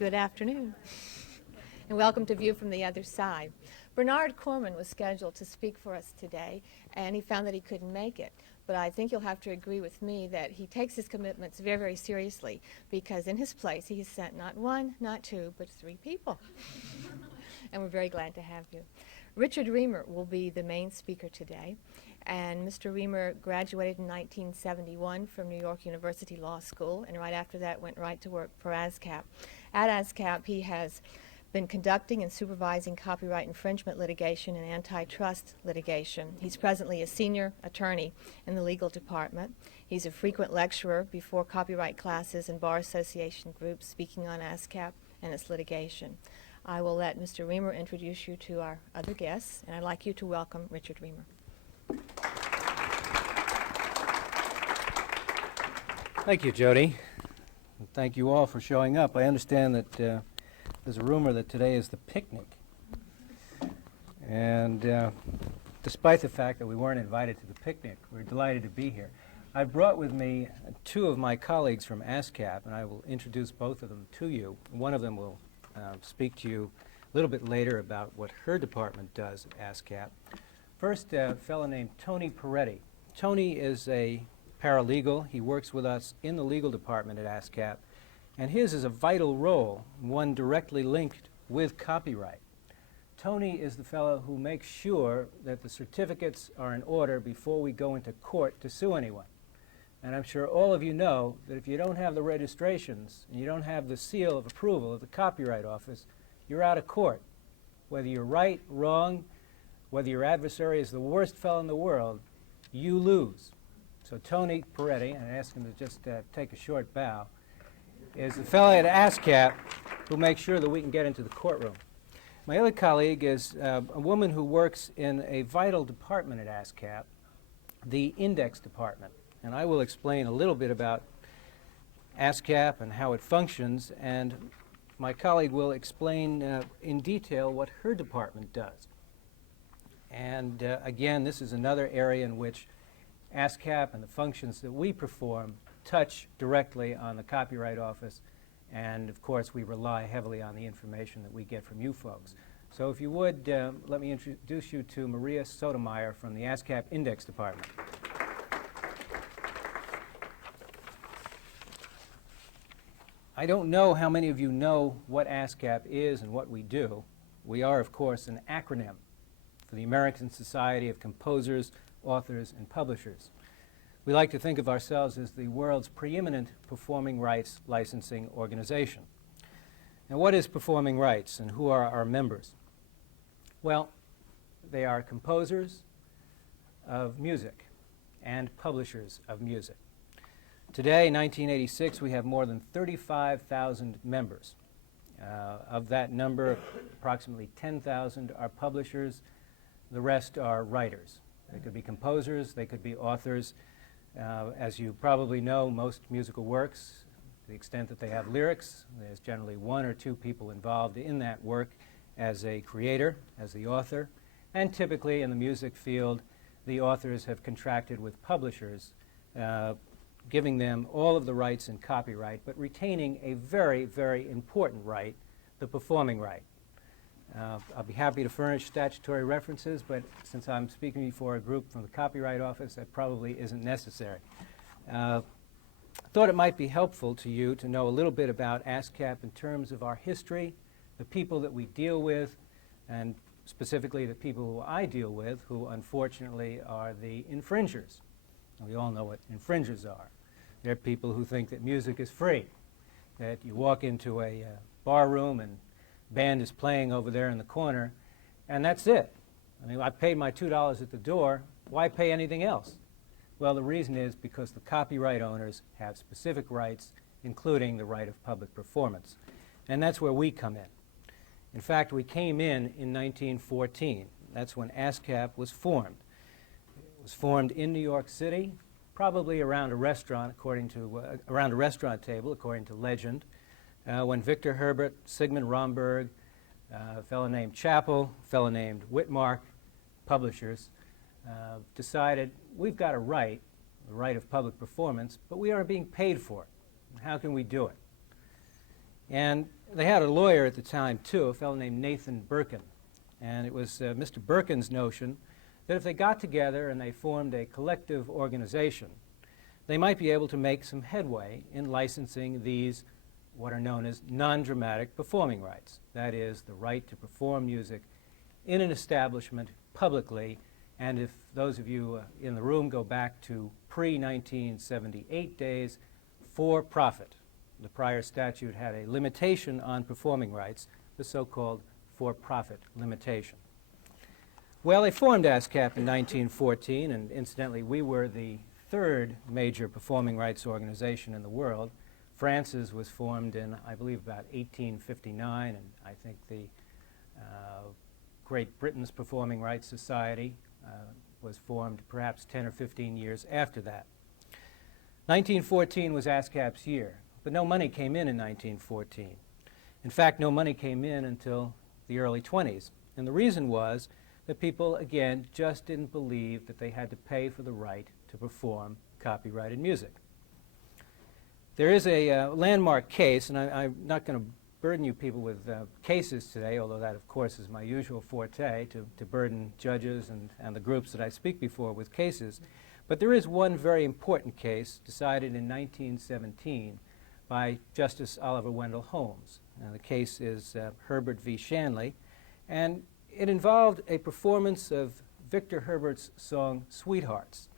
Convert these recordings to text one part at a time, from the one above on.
Good afternoon, and welcome to View from the Other Side. Bernard Corman was scheduled to speak for us today, and he found that he couldn't make it. But I think you'll have to agree with me that he takes his commitments very, very seriously, because in his place he has sent not one, not two, but three people. And we're very glad to have you. Richard Reamer will be the main speaker today. And Mr. Reamer graduated in 1971 from New York University Law School, and right after that went right to work for ASCAP. At ASCAP, he has been conducting and supervising copyright infringement litigation and antitrust litigation. He's presently a senior attorney in the legal department. He's a frequent lecturer before copyright classes and bar association groups, speaking on ASCAP and its litigation. I will let Mr. Reamer introduce you to our other guests, and I'd like you to welcome Richard Reamer. Thank you, Jody. And thank you all for showing up. I understand that there's a rumor that today is the picnic. And despite the fact that we weren't invited to the picnic, we're delighted to be here. I've brought with me two of my colleagues from ASCAP, and I will introduce both of them to you. One of them will speak to you a little bit later about what her department does at ASCAP. First, a fellow named Tony Peretti. Tony is a paralegal. He works with us in the legal department at ASCAP, and his is a vital role, one directly linked with copyright. Tony is the fellow who makes sure that the certificates are in order before we go into court to sue anyone. And I'm sure all of you know that if you don't have the registrations and you don't have the seal of approval of the Copyright Office, you're out of court. Whether you're right, wrong, whether your adversary is the worst fellow in the world, you lose. So Tony Peretti, and I ask him to just take a short bow, is the fellow at ASCAP who makes sure that we can get into the courtroom. My other colleague is a woman who works in a vital department at ASCAP, the index department. And I will explain a little bit about ASCAP and how it functions, and my colleague will explain in detail what her department does. And again, this is another area in which ASCAP and the functions that we perform touch directly on the Copyright Office, and of course we rely heavily on the information that we get from you folks. So if you would, let me introduce you to Maria Sotomayor from the ASCAP Index Department. I don't know how many of you know what ASCAP is and what we do. We are, of course, an acronym for the American Society of Composers, Authors, and Publishers. We like to think of ourselves as the world's preeminent performing rights licensing organization. Now, what is performing rights, and who are our members? Well, they are composers of music and publishers of music. Today, in 1986, we have more than 35,000 members. Of that number, approximately 10,000 are publishers. The rest are writers. They could be composers, they could be authors. As you probably know, most musical works, to the extent that they have lyrics, there's generally one or two people involved in that work as a creator, as the author. And typically in the music field, the authors have contracted with publishers, giving them all of the rights and copyright, but retaining a very, very important right, the performing right. I'll be happy to furnish statutory references, but since I'm speaking before a group from the Copyright Office, that probably isn't necessary. I thought it might be helpful to you to know a little bit about ASCAP in terms of our history, the people that we deal with, and specifically the people who I deal with, who unfortunately are the infringers. And we all know what infringers are. They're people who think that music is free, that you walk into a bar room and band is playing over there in the corner, and that's it. I mean, I paid my $2 at the door. Why pay anything else? Well, the reason is because the copyright owners have specific rights, including the right of public performance. And that's where we come in. In fact, we came in 1914. That's when ASCAP was formed. It was formed in New York City, probably around a restaurant, around a restaurant table, according to legend. When Victor Herbert, Sigmund Romberg, a fellow named Chappell, a fellow named Whitmark, publishers, decided we've got a right, the right of public performance, but we aren't being paid for it. How can we do it? And they had a lawyer at the time, too, a fellow named Nathan Birkin. And it was Mr. Birkin's notion that if they got together and they formed a collective organization, they might be able to make some headway in licensing these, what are known as non-dramatic performing rights. That is, the right to perform music in an establishment publicly. And if those of you in the room go back to pre-1978 days, for profit. The prior statute had a limitation on performing rights, the so-called for-profit limitation. Well, they formed ASCAP in 1914, and incidentally, we were the third major performing rights organization in the world. France's was formed in, I believe, about 1859, and I think the Great Britain's Performing Rights Society was formed perhaps 10 or 15 years after that. 1914 was ASCAP's year, but no money came in 1914. In fact, no money came in until the early 20s, and the reason was that people, again, just didn't believe that they had to pay for the right to perform copyrighted music. There is a landmark case, and I'm not going to burden you people with cases today, although that, of course, is my usual forte, to burden judges and the groups that I speak before with cases. But there is one very important case decided in 1917 by Justice Oliver Wendell Holmes. The case is Herbert v. Shanley, and it involved a performance of Victor Herbert's song Sweethearts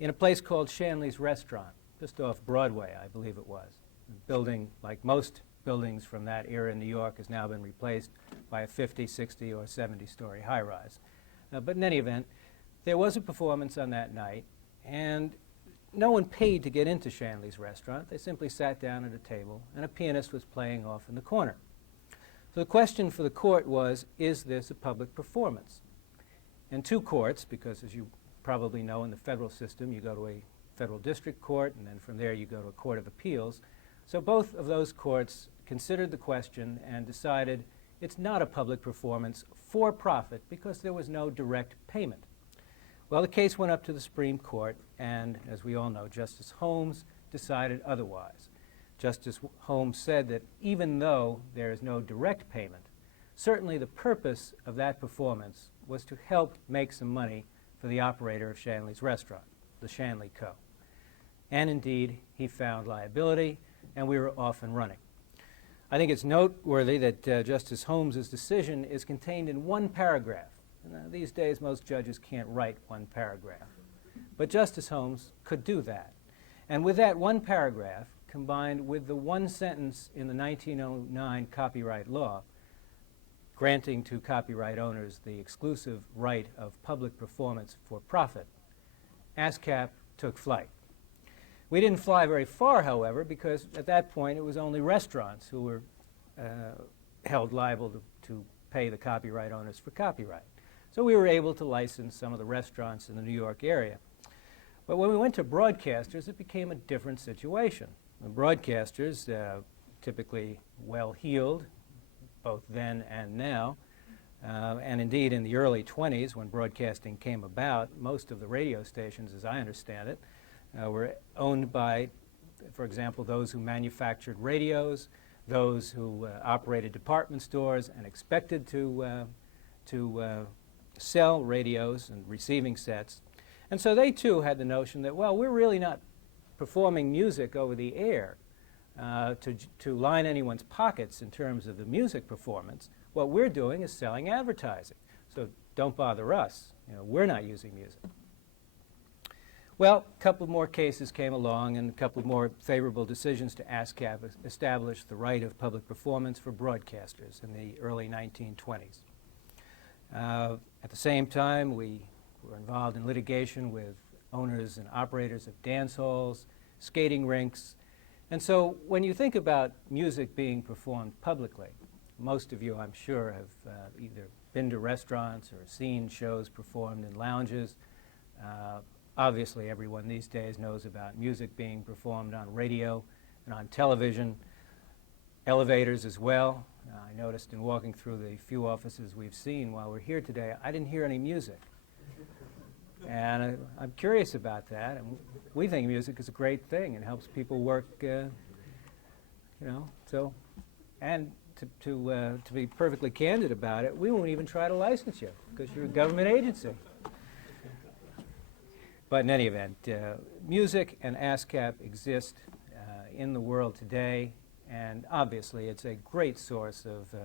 in a place called Shanley's Restaurant, just off Broadway, I believe it was. The building, like most buildings from that era in New York, has now been replaced by a 50, 60, or 70-story high-rise. But in any event, there was a performance on that night, and no one paid to get into Shanley's Restaurant. They simply sat down at a table, and a pianist was playing off in the corner. So the question for the court was, is this a public performance? And two courts, because as you probably know in the federal system, you go to a federal district court, and then from there you go to a court of appeals. So both of those courts considered the question and decided it's not a public performance for profit because there was no direct payment. Well, the case went up to the Supreme Court, and as we all know, Justice Holmes decided otherwise. Justice Holmes said that even though there is no direct payment, certainly the purpose of that performance was to help make some money for the operator of Shanley's Restaurant, the Shanley Co. And indeed, he found liability, and we were off and running. I think it's noteworthy that Justice Holmes' decision is contained in one paragraph. These days, most judges can't write one paragraph. But Justice Holmes could do that. And with that one paragraph, combined with the one sentence in the 1909 copyright law, granting to copyright owners the exclusive right of public performance for profit, ASCAP took flight. We didn't fly very far, however, because at that point it was only restaurants who were held liable to pay the copyright owners for copyright. So we were able to license some of the restaurants in the New York area. But when we went to broadcasters, it became a different situation. The broadcasters, typically well-heeled, both then and now, and indeed in the early 20s when broadcasting came about, most of the radio stations, as I understand it, were owned by, for example, those who manufactured radios, those who operated department stores and expected to sell radios and receiving sets. And so they too had the notion that, well, we're really not performing music over the air to line anyone's pockets in terms of the music performance. What we're doing is selling advertising. So don't bother us. We're not using music. Well, a couple more cases came along, and a couple more favorable decisions to ASCAP established the right of public performance for broadcasters in the early 1920s. At the same time, we were involved in litigation with owners and operators of dance halls, skating rinks. And so when you think about music being performed publicly, most of you, I'm sure, have either been to restaurants or seen shows performed in lounges. Obviously, everyone these days knows about music being performed on radio and on television, elevators as well. I noticed in walking through the few offices we've seen while we're here today, I didn't hear any music. And I'm curious about that. And we think music is a great thing and helps people work, so And to be perfectly candid about it, we won't even try to license you because you're a government agency. But in any event, music and ASCAP exist in the world today, and obviously it's a great source of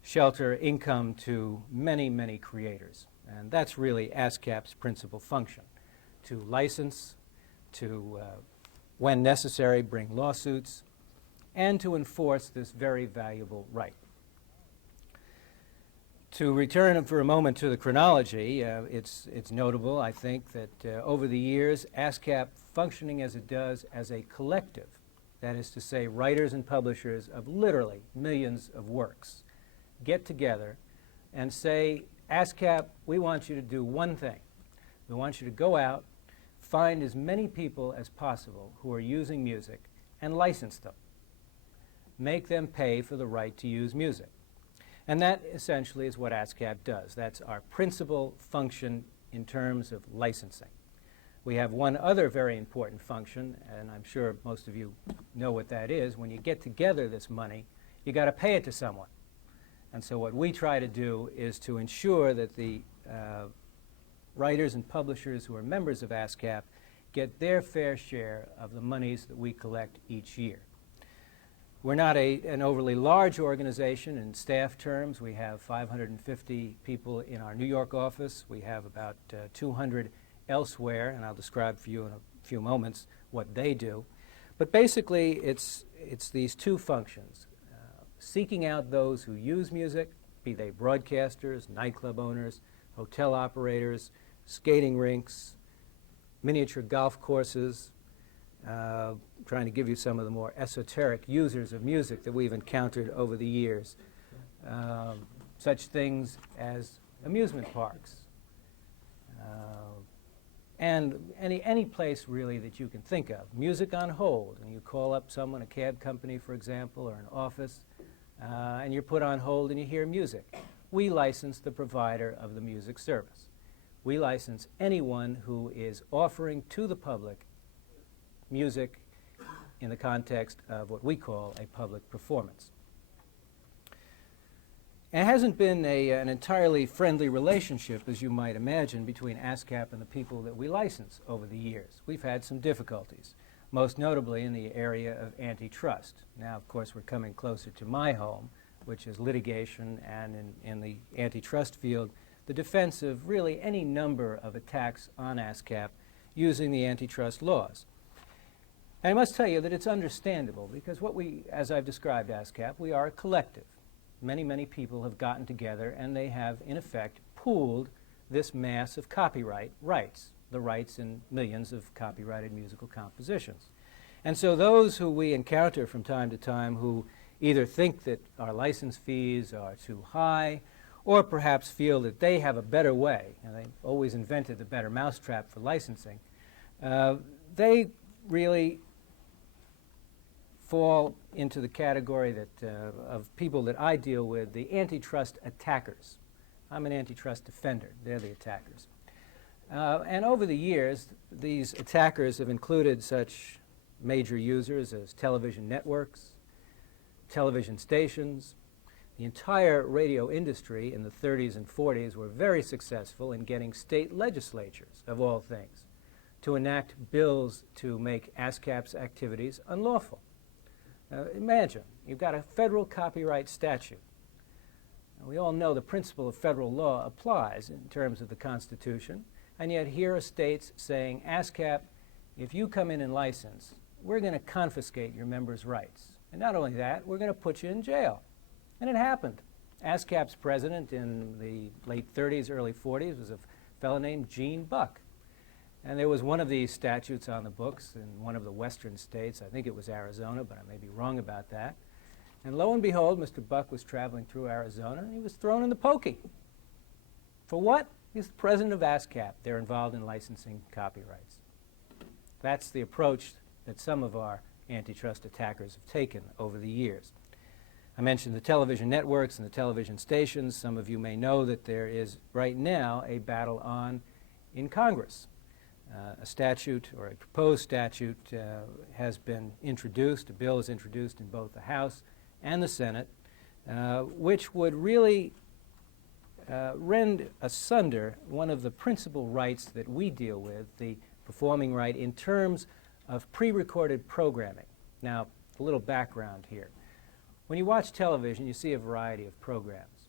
shelter, income to many, many creators. And that's really ASCAP's principal function, to license, to, when necessary, bring lawsuits, and to enforce this very valuable right. To return for a moment to the chronology, it's notable, I think, that over the years, ASCAP, functioning as it does as a collective, that is to say, writers and publishers of literally millions of works, get together and say, ASCAP, we want you to do one thing. We want you to go out, find as many people as possible who are using music, and license them. Make them pay for the right to use music. And that essentially is what ASCAP does. That's our principal function in terms of licensing. We have one other very important function, and I'm sure most of you know what that is. When you get together this money, you got to pay it to someone. And so what we try to do is to ensure that the writers and publishers who are members of ASCAP get their fair share of the monies that we collect each year. We're not an overly large organization in staff terms. We have 550 people in our New York office. We have about 200 elsewhere, and I'll describe for you in a few moments what they do. But basically, it's these two functions, seeking out those who use music, be they broadcasters, nightclub owners, hotel operators, skating rinks, miniature golf courses, trying to give you some of the more esoteric users of music that we've encountered over the years. Such things as amusement parks, and any place really that you can think of. Music on hold, and you call up someone, a cab company, for example, or an office, and you're put on hold and you hear music. We license the provider of the music service. We license anyone who is offering to the public music in the context of what we call a public performance. It hasn't been an entirely friendly relationship, as you might imagine, between ASCAP and the people that we license over the years. We've had some difficulties, most notably in the area of antitrust. Now, of course, we're coming closer to my home, which is litigation, and in the antitrust field, the defense of really any number of attacks on ASCAP using the antitrust laws. And I must tell you that it's understandable because as I've described ASCAP, we are a collective. Many, many people have gotten together and they have, in effect, pooled this mass of copyright rights, the rights in millions of copyrighted musical compositions. And so those who we encounter from time to time who either think that our license fees are too high or perhaps feel that they have a better way, and they've always invented the better mousetrap for licensing, they really fall into the category of people that I deal with, the antitrust attackers. I'm an antitrust defender. They're the attackers. And over the years, these attackers have included such major users as television networks, television stations. The entire radio industry in the 30s and 40s were very successful in getting state legislatures, of all things, to enact bills to make ASCAP's activities unlawful. Imagine, you've got a federal copyright statute. We all know the principle of federal law applies in terms of the Constitution, and yet here are states saying, ASCAP, if you come in and license, we're going to confiscate your members' rights. And not only that, we're going to put you in jail. And it happened. ASCAP's president in the late 30s, early 40s was a fellow named Gene Buck. And there was one of these statutes on the books in one of the western states. I think it was Arizona, but I may be wrong about that. And lo and behold, Mr. Buck was traveling through Arizona, and he was thrown in the pokey. For what? He's the president of ASCAP. They're involved in licensing copyrights. That's the approach that some of our antitrust attackers have taken over the years. I mentioned the television networks and the television stations. Some of you may know that there is right now a battle on in Congress. A statute or a proposed statute has been introduced. A bill is introduced in both the House and the Senate, which would really rend asunder one of the principal rights that we deal with, the performing right, in terms of pre-recorded programming. Now, a little background here. When you watch television, you see a variety of programs.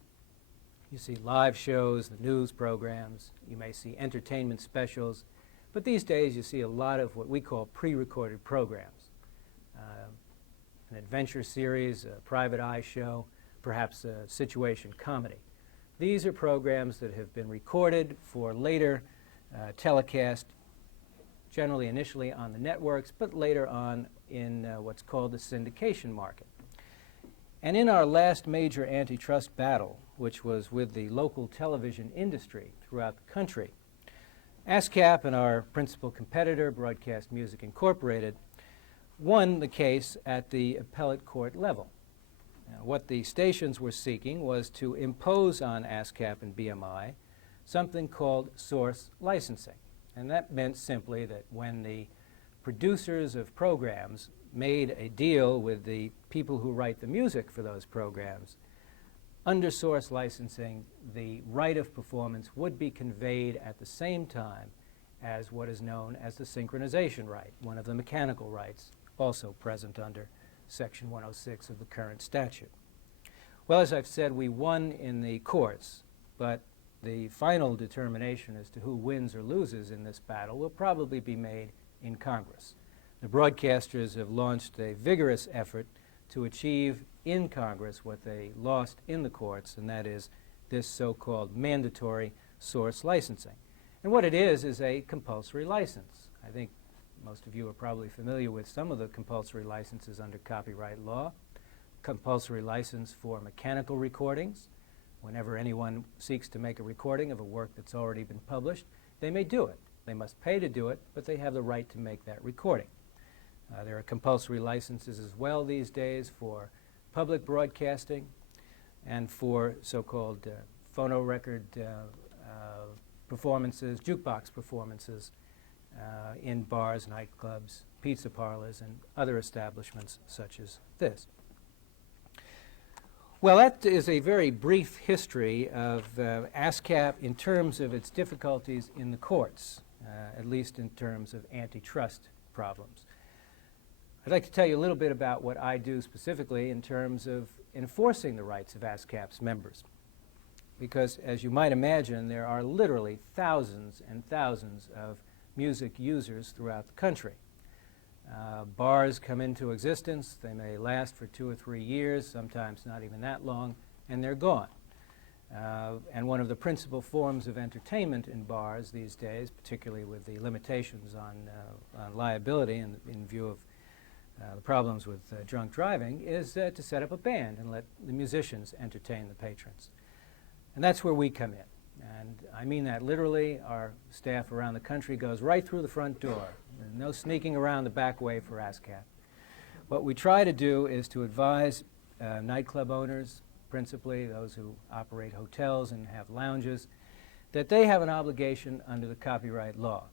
You see live shows, the news programs, you may see entertainment specials, but these days you see a lot of what we call pre-recorded programs. An adventure series, a private eye show, perhaps a situation comedy. These are programs that have been recorded for later telecast, generally initially on the networks, but later on in what's called the syndication market. And in our last major antitrust battle, which was with the local television industry throughout the country, ASCAP and our principal competitor, Broadcast Music Incorporated, won the case at the appellate court level. Now, what the stations were seeking was to impose on ASCAP and BMI something called source licensing. And that meant simply that when the producers of programs made a deal with the people who write the music for those programs, under source licensing, the right of performance would be conveyed at the same time as what is known as the synchronization right, one of the mechanical rights also present under Section 106 of the current statute. Well, as I've said, we won in the courts, but the final determination as to who wins or loses in this battle will probably be made in Congress. The broadcasters have launched a vigorous effort to achieve in Congress what they lost in the courts, and that is this so-called mandatory source licensing. And what it is a compulsory license. I think most of you are probably familiar with some of the compulsory licenses under copyright law. Compulsory license for mechanical recordings. Whenever anyone seeks to make a recording of a work that's already been published, they may do it. They must pay to do it, but they have the right to make that recording. There are compulsory licenses as well these days for public broadcasting and for so-called phonorecord performances, jukebox performances in bars, nightclubs, pizza parlors, and other establishments such as this. Well, that is a very brief history of ASCAP in terms of its difficulties in the courts, at least in terms of antitrust problems. I'd like to tell you a little bit about what I do specifically in terms of enforcing the rights of ASCAP's members. Because, as you might imagine, there are literally thousands and thousands of music users throughout the country. Bars come into existence. They may last for 2 or 3 years, sometimes not even that long, and they're gone. And one of the principal forms of entertainment in bars these days, particularly with the limitations on liability in view of the problems with drunk driving, is to set up a band and let the musicians entertain the patrons. And that's where we come in. And I mean that literally. Our staff around the country goes right through the front door. There's no sneaking around the back way for ASCAP. What we try to do is to advise nightclub owners, principally those who operate hotels and have lounges, that they have an obligation under the copyright law.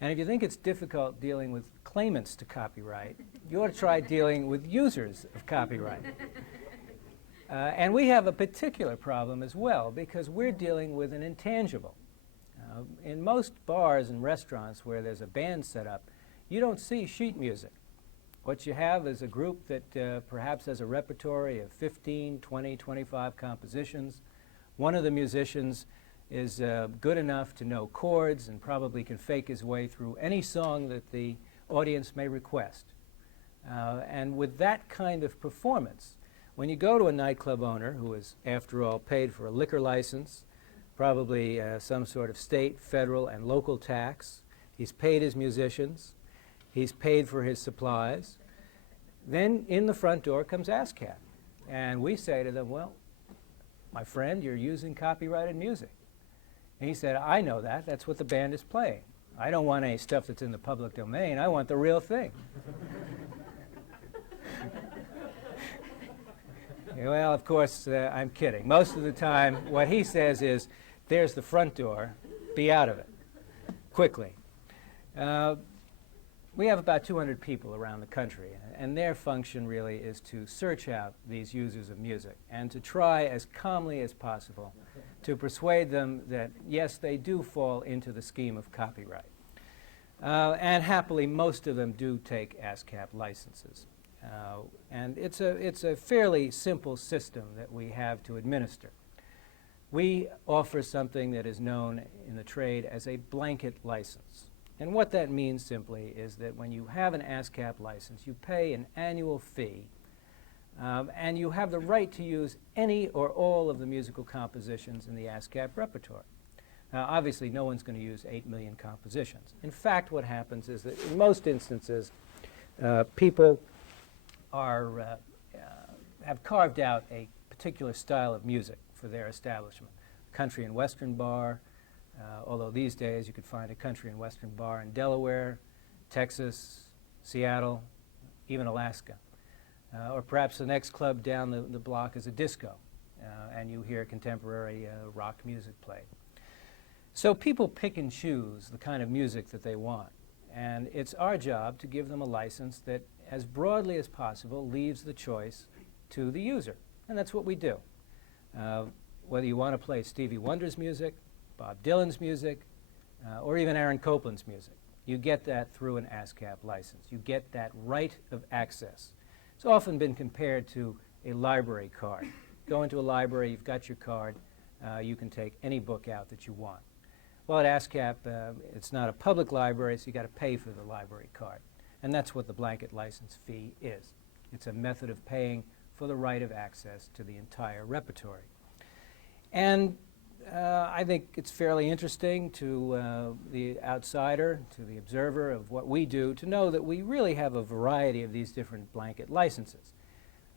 And if you think it's difficult dealing with claimants to copyright, you ought to try dealing with users of copyright. And we have a particular problem as well, because we're dealing with an intangible. In most bars and restaurants where there's a band set up, you don't see sheet music. What you have is a group that perhaps has a repertory of 15, 20, 25 compositions. One of the musicians is good enough to know chords and probably can fake his way through any song that the audience may request. And with that kind of performance, when you go to a nightclub owner who is, after all, paid for a liquor license, probably some sort of state, federal, and local tax, he's paid his musicians, he's paid for his supplies, then in the front door comes ASCAP. And we say to them, well, my friend, you're using copyrighted music. And he said, I know that. That's what the band is playing. I don't want any stuff that's in the public domain. I want the real thing. Well, of course, I'm kidding. Most of the time, what he says is, there's the front door. Be out of it. Quickly. We have about 200 people around the country, and their function really is to search out these users of music and to try as calmly as possible to persuade them that, yes, they do fall into the scheme of copyright. And happily, most of them do take ASCAP licenses. And it's a fairly simple system that we have to administer. We offer something that is known in the trade as a blanket license. And what that means simply is that when you have an ASCAP license, you pay an annual fee, and you have the right to use any or all of the musical compositions in the ASCAP repertoire. Now, obviously, no one's going to use 8 million compositions. In fact, what happens is that in most instances, people have carved out a particular style of music for their establishment. Country and Western bar, although these days you could find a country and Western bar in Delaware, Texas, Seattle, even Alaska. Or perhaps the next club down the block is a disco, and you hear contemporary rock music played. So people pick and choose the kind of music that they want, and it's our job to give them a license that, as broadly as possible, leaves the choice to the user, and that's what we do. Whether you want to play Stevie Wonder's music, Bob Dylan's music, or even Aaron Copland's music, you get that through an ASCAP license. You get that right of access. It's often been compared to a library card. Go into a library, you've got your card, you can take any book out that you want. Well, at ASCAP, it's not a public library, so you've got to pay for the library card. And that's what the blanket license fee is. It's a method of paying for the right of access to the entire repertory. And I think it's fairly interesting to the outsider, to the observer of what we do, to know that we really have a variety of these different blanket licenses.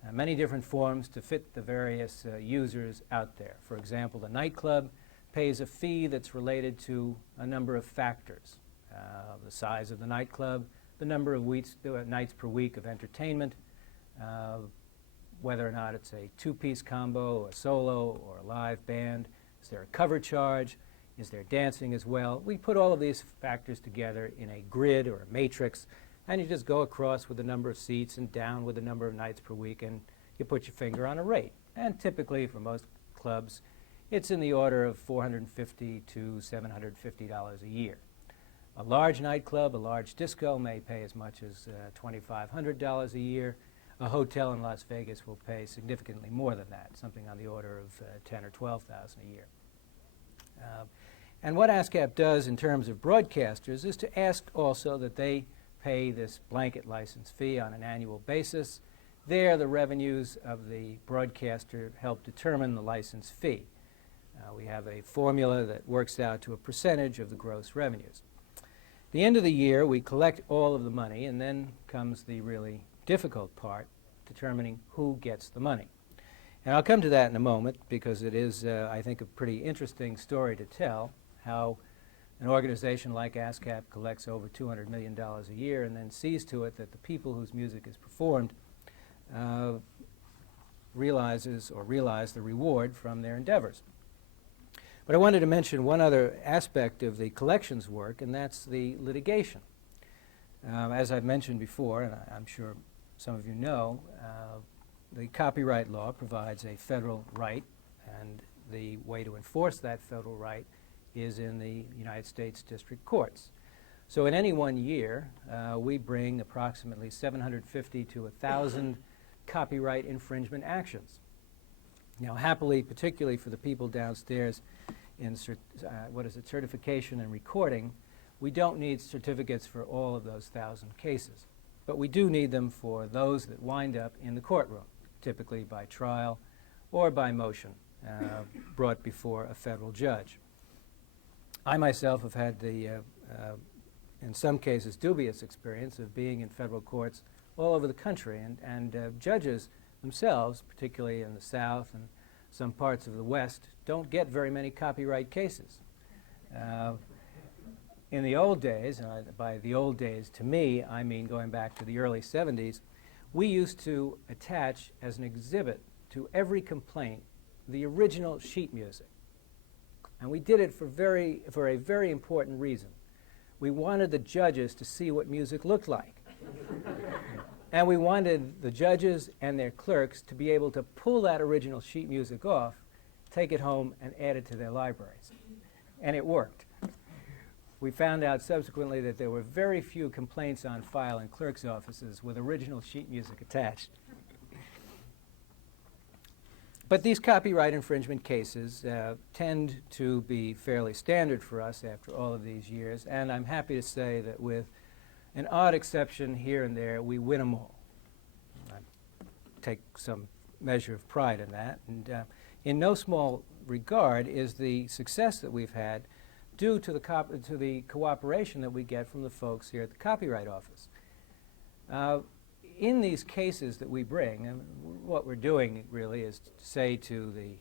Many different forms to fit the various users out there. For example, the nightclub pays a fee that's related to a number of factors. The size of the nightclub, the number of nights per week of entertainment, whether or not it's a two-piece combo, a solo, or a live band. Is there a cover charge? Is there dancing as well? We put all of these factors together in a grid or a matrix, and you just go across with the number of seats and down with the number of nights per week, and you put your finger on a rate. And typically, for most clubs, it's in the order of $450 to $750 a year. A large nightclub, a large disco may pay as much as $2,500 a year. A hotel in Las Vegas will pay significantly more than that, something on the order of $10,000 or $12,000 a year. And what ASCAP does in terms of broadcasters is to ask also that they pay this blanket license fee on an annual basis. There, the revenues of the broadcaster help determine the license fee. We have a formula that works out to a percentage of the gross revenues. At the end of the year, we collect all of the money, and then comes the really difficult part, determining who gets the money. And I'll come to that in a moment, because it is, I think, a pretty interesting story to tell, how an organization like ASCAP collects over $200 million a year and then sees to it that the people whose music is performed realize the reward from their endeavors. But I wanted to mention one other aspect of the collections work, and that's the litigation. As I've mentioned before, and I'm sure some of you know, the copyright law provides a federal right, and the way to enforce that federal right is in the United States District Courts. So in any one year, we bring approximately 750 to 1,000 copyright infringement actions. Now, happily, particularly for the people downstairs in certification and recording, we don't need certificates for all of those 1,000 cases. But we do need them for those that wind up in the courtroom, typically by trial or by motion brought before a federal judge. I myself have had the, in some cases, dubious experience of being in federal courts all over the country, and judges themselves, particularly in the South and some parts of the West, don't get very many copyright cases. In the old days, and by the old days to me, I mean going back to the early 70s, we used to attach as an exhibit to every complaint the original sheet music. And we did it for a very important reason. we wanted the judges to see what music looked like. And we wanted the judges and their clerks to be able to pull that original sheet music off, take it home, and add it to their libraries. And it worked. We found out subsequently that there were very few complaints on file in clerks' offices with original sheet music attached. But these copyright infringement cases tend to be fairly standard for us after all of these years, and I'm happy to say that with an odd exception here and there, we win them all. I take some measure of pride in that, and in no small regard is the success that we've had due to the cooperation that we get from the folks here at the Copyright Office. In these cases that we bring, and what we're doing really is to say to the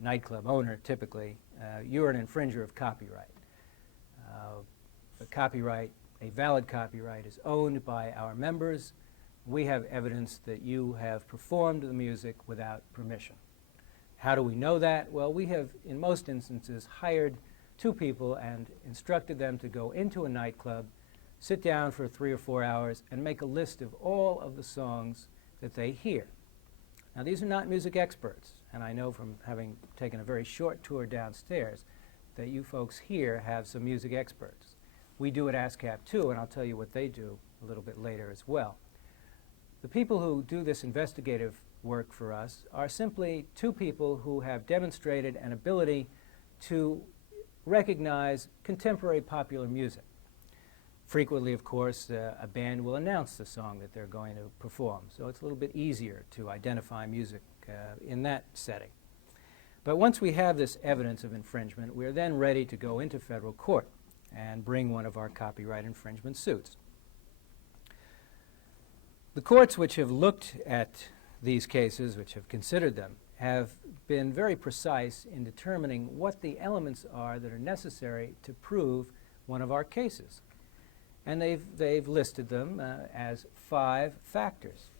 nightclub owner, typically, you're an infringer of copyright. A valid copyright is owned by our members. We have evidence that you have performed the music without permission. How do we know that? Well, we have, in most instances, hired two people and instructed them to go into a nightclub, sit down for 3 or 4 hours, and make a list of all of the songs that they hear. Now, these are not music experts, and I know from having taken a very short tour downstairs that you folks here have some music experts. We do at ASCAP too, and I'll tell you what they do a little bit later as well. The people who do this investigative work for us are simply two people who have demonstrated an ability to recognize contemporary popular music. Frequently, of course, a band will announce the song that they're going to perform, so it's a little bit easier to identify music in that setting. But once we have this evidence of infringement, we're then ready to go into federal court and bring one of our copyright infringement suits. The courts which have looked at these cases, which have considered them, have been very precise in determining what the elements are that are necessary to prove one of our cases. And they've listed them as 5 factors.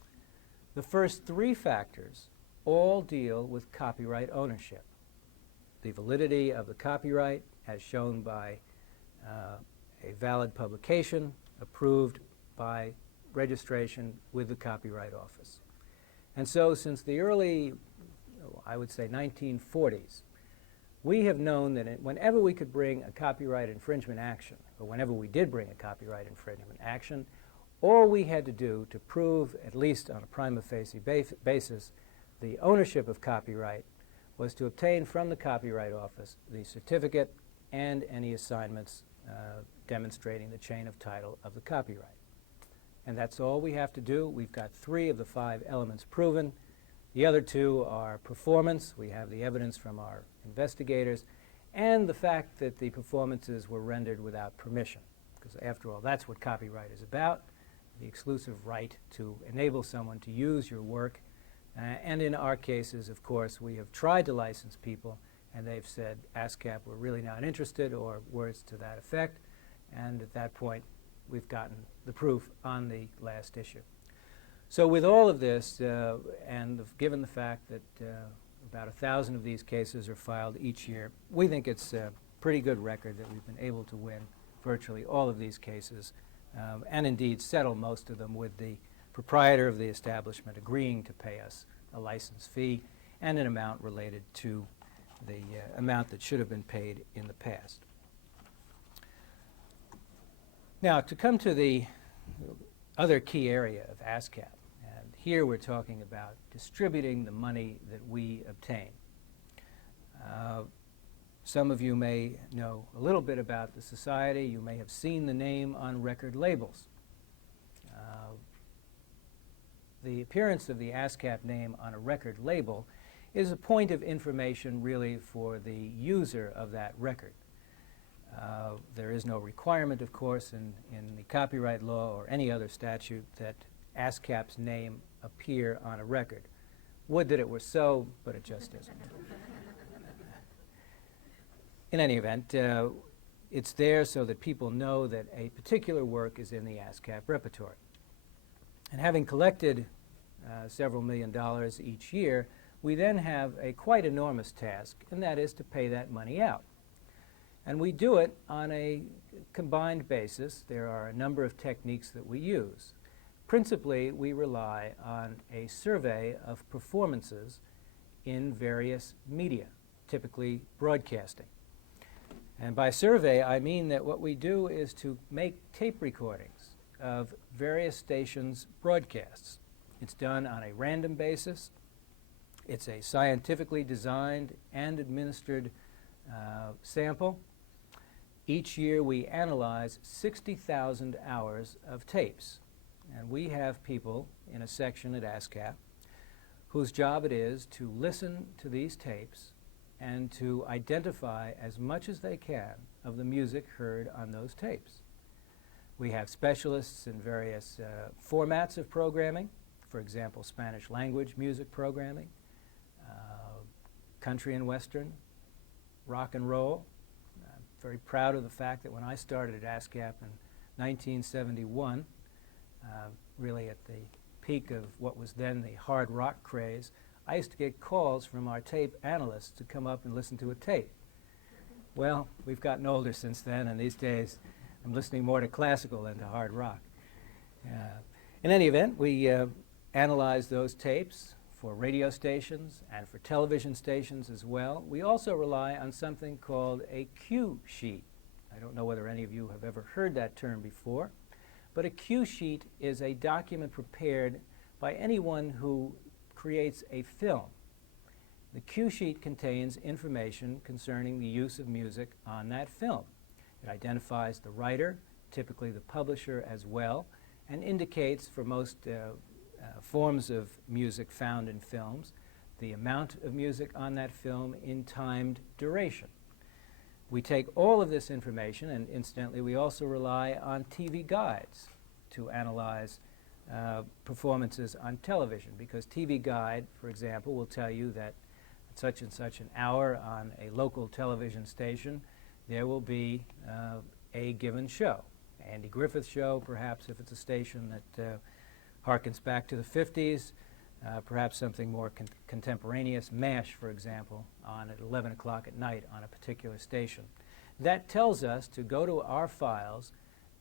The first 3 factors all deal with copyright ownership. The validity of the copyright as shown by a valid publication approved by registration with the Copyright Office. And so since the early, I would say 1940s, we have known that whenever we could bring a copyright infringement action, or whenever we did bring a copyright infringement action, all we had to do to prove, at least on a prima facie basis, the ownership of copyright was to obtain from the Copyright Office the certificate and any assignments demonstrating the chain of title of the copyright. And that's all we have to do. We've got 3 of the 5 elements proven. The other 2 are performance. We have the evidence from our investigators, and the fact that the performances were rendered without permission. Because after all, that's what copyright is about, the exclusive right to enable someone to use your work. And in our cases, of course, we have tried to license people, and they've said, ASCAP, we're really not interested, or words to that effect. And at that point, we've gotten the proof on the last issue. So with all of this, and given the fact that about 1,000 of these cases are filed each year, we think it's a pretty good record that we've been able to win virtually all of these cases, and indeed settle most of them with the proprietor of the establishment agreeing to pay us a license fee and an amount related to the amount that should have been paid in the past. Now, to come to the other key area of ASCAP, and here we're talking about distributing the money that we obtain. Some of you may know a little bit about the society. You may have seen the name on record labels. The appearance of the ASCAP name on a record label is a point of information really for the user of that record. There is no requirement, of course, in the copyright law or any other statute that ASCAP's name appear on a record. Would that it were so, but it just isn't. In any event, it's there so that people know that a particular work is in the ASCAP repertory. And having collected several $1 million each year, we then have a quite enormous task, and that is to pay that money out. And we do it on a combined basis. There are a number of techniques that we use. Principally, we rely on a survey of performances in various media, typically broadcasting. And by survey, I mean that what we do is to make tape recordings of various stations' broadcasts. It's done on a random basis. It's a scientifically designed and administered sample. Each year we analyze 60,000 hours of tapes. And we have people in a section at ASCAP whose job it is to listen to these tapes and to identify as much as they can of the music heard on those tapes. We have specialists in various formats of programming, for example, Spanish language music programming, country and western, rock and roll. I'm very proud of the fact that when I started at ASCAP in 1971, really at the peak of what was then the hard rock craze, I used to get calls from our tape analysts to come up and listen to a tape. Well, we've gotten older since then, and these days I'm listening more to classical than to hard rock. In any event, we analyze those tapes for radio stations and for television stations as well. We also rely on something called a cue sheet. I don't know whether any of you have ever heard that term before, but a cue sheet is a document prepared by anyone who creates a film. The cue sheet contains information concerning the use of music on that film. It identifies the writer, typically the publisher as well, and indicates for most forms of music found in films the amount of music on that film in timed duration. We take all of this information, and incidentally we also rely on TV guides to analyze performances on television, because TV Guide, for example, will tell you that at such and such an hour on a local television station there will be a given show. Andy Griffith show, perhaps, if it's a station that harkens back to the 50s, perhaps something more contemporaneous, MASH, for example, on at 11 o'clock at night on a particular station. That tells us to go to our files,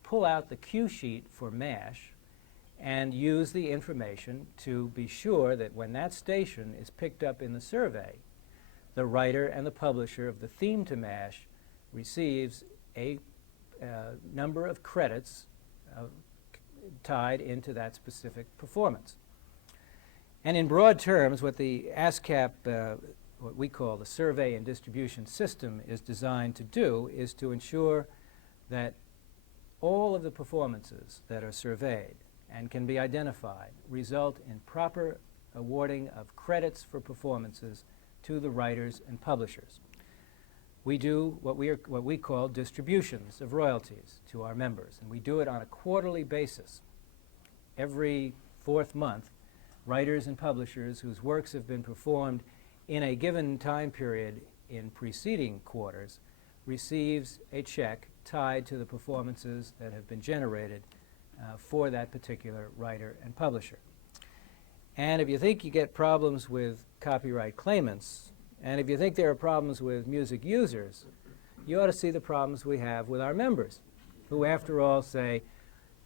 pull out the cue sheet for MASH, and use the information to be sure that when that station is picked up in the survey, the writer and the publisher of the theme to MASH receives a number of credits tied into that specific performance. And in broad terms, what the ASCAP, what we call the survey and distribution system, is designed to do is to ensure that all of the performances that are surveyed and can be identified result in proper awarding of credits for performances to the writers and publishers. We do what we call distributions of royalties to our members, and we do it on a quarterly basis. Every fourth month, writers and publishers whose works have been performed in a given time period in preceding quarters receives a check tied to the performances that have been generated for that particular writer and publisher. And if you think you get problems with copyright claimants, and if you think there are problems with music users, you ought to see the problems we have with our members, who after all say,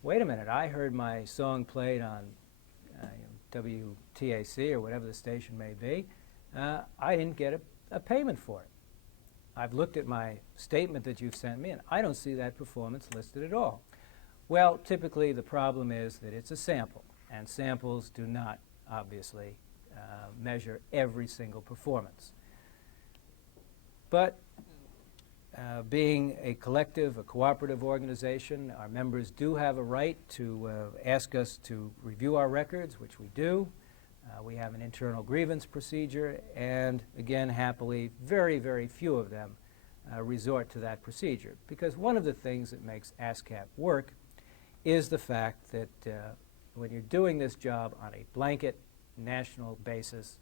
wait a minute, I heard my song played on WTAC or whatever the station may be. I didn't get a payment for it. I've looked at my statement that you've sent me, and I don't see that performance listed at all. Well, typically the problem is that it's a sample, and samples do not, obviously, measure every single performance. But being a collective, a cooperative organization, our members do have a right to ask us to review our records, which we do. We have an internal grievance procedure, and again, happily, very, very few of them resort to that procedure. Because one of the things that makes ASCAP work is the fact that when you're doing this job on a blanket national basis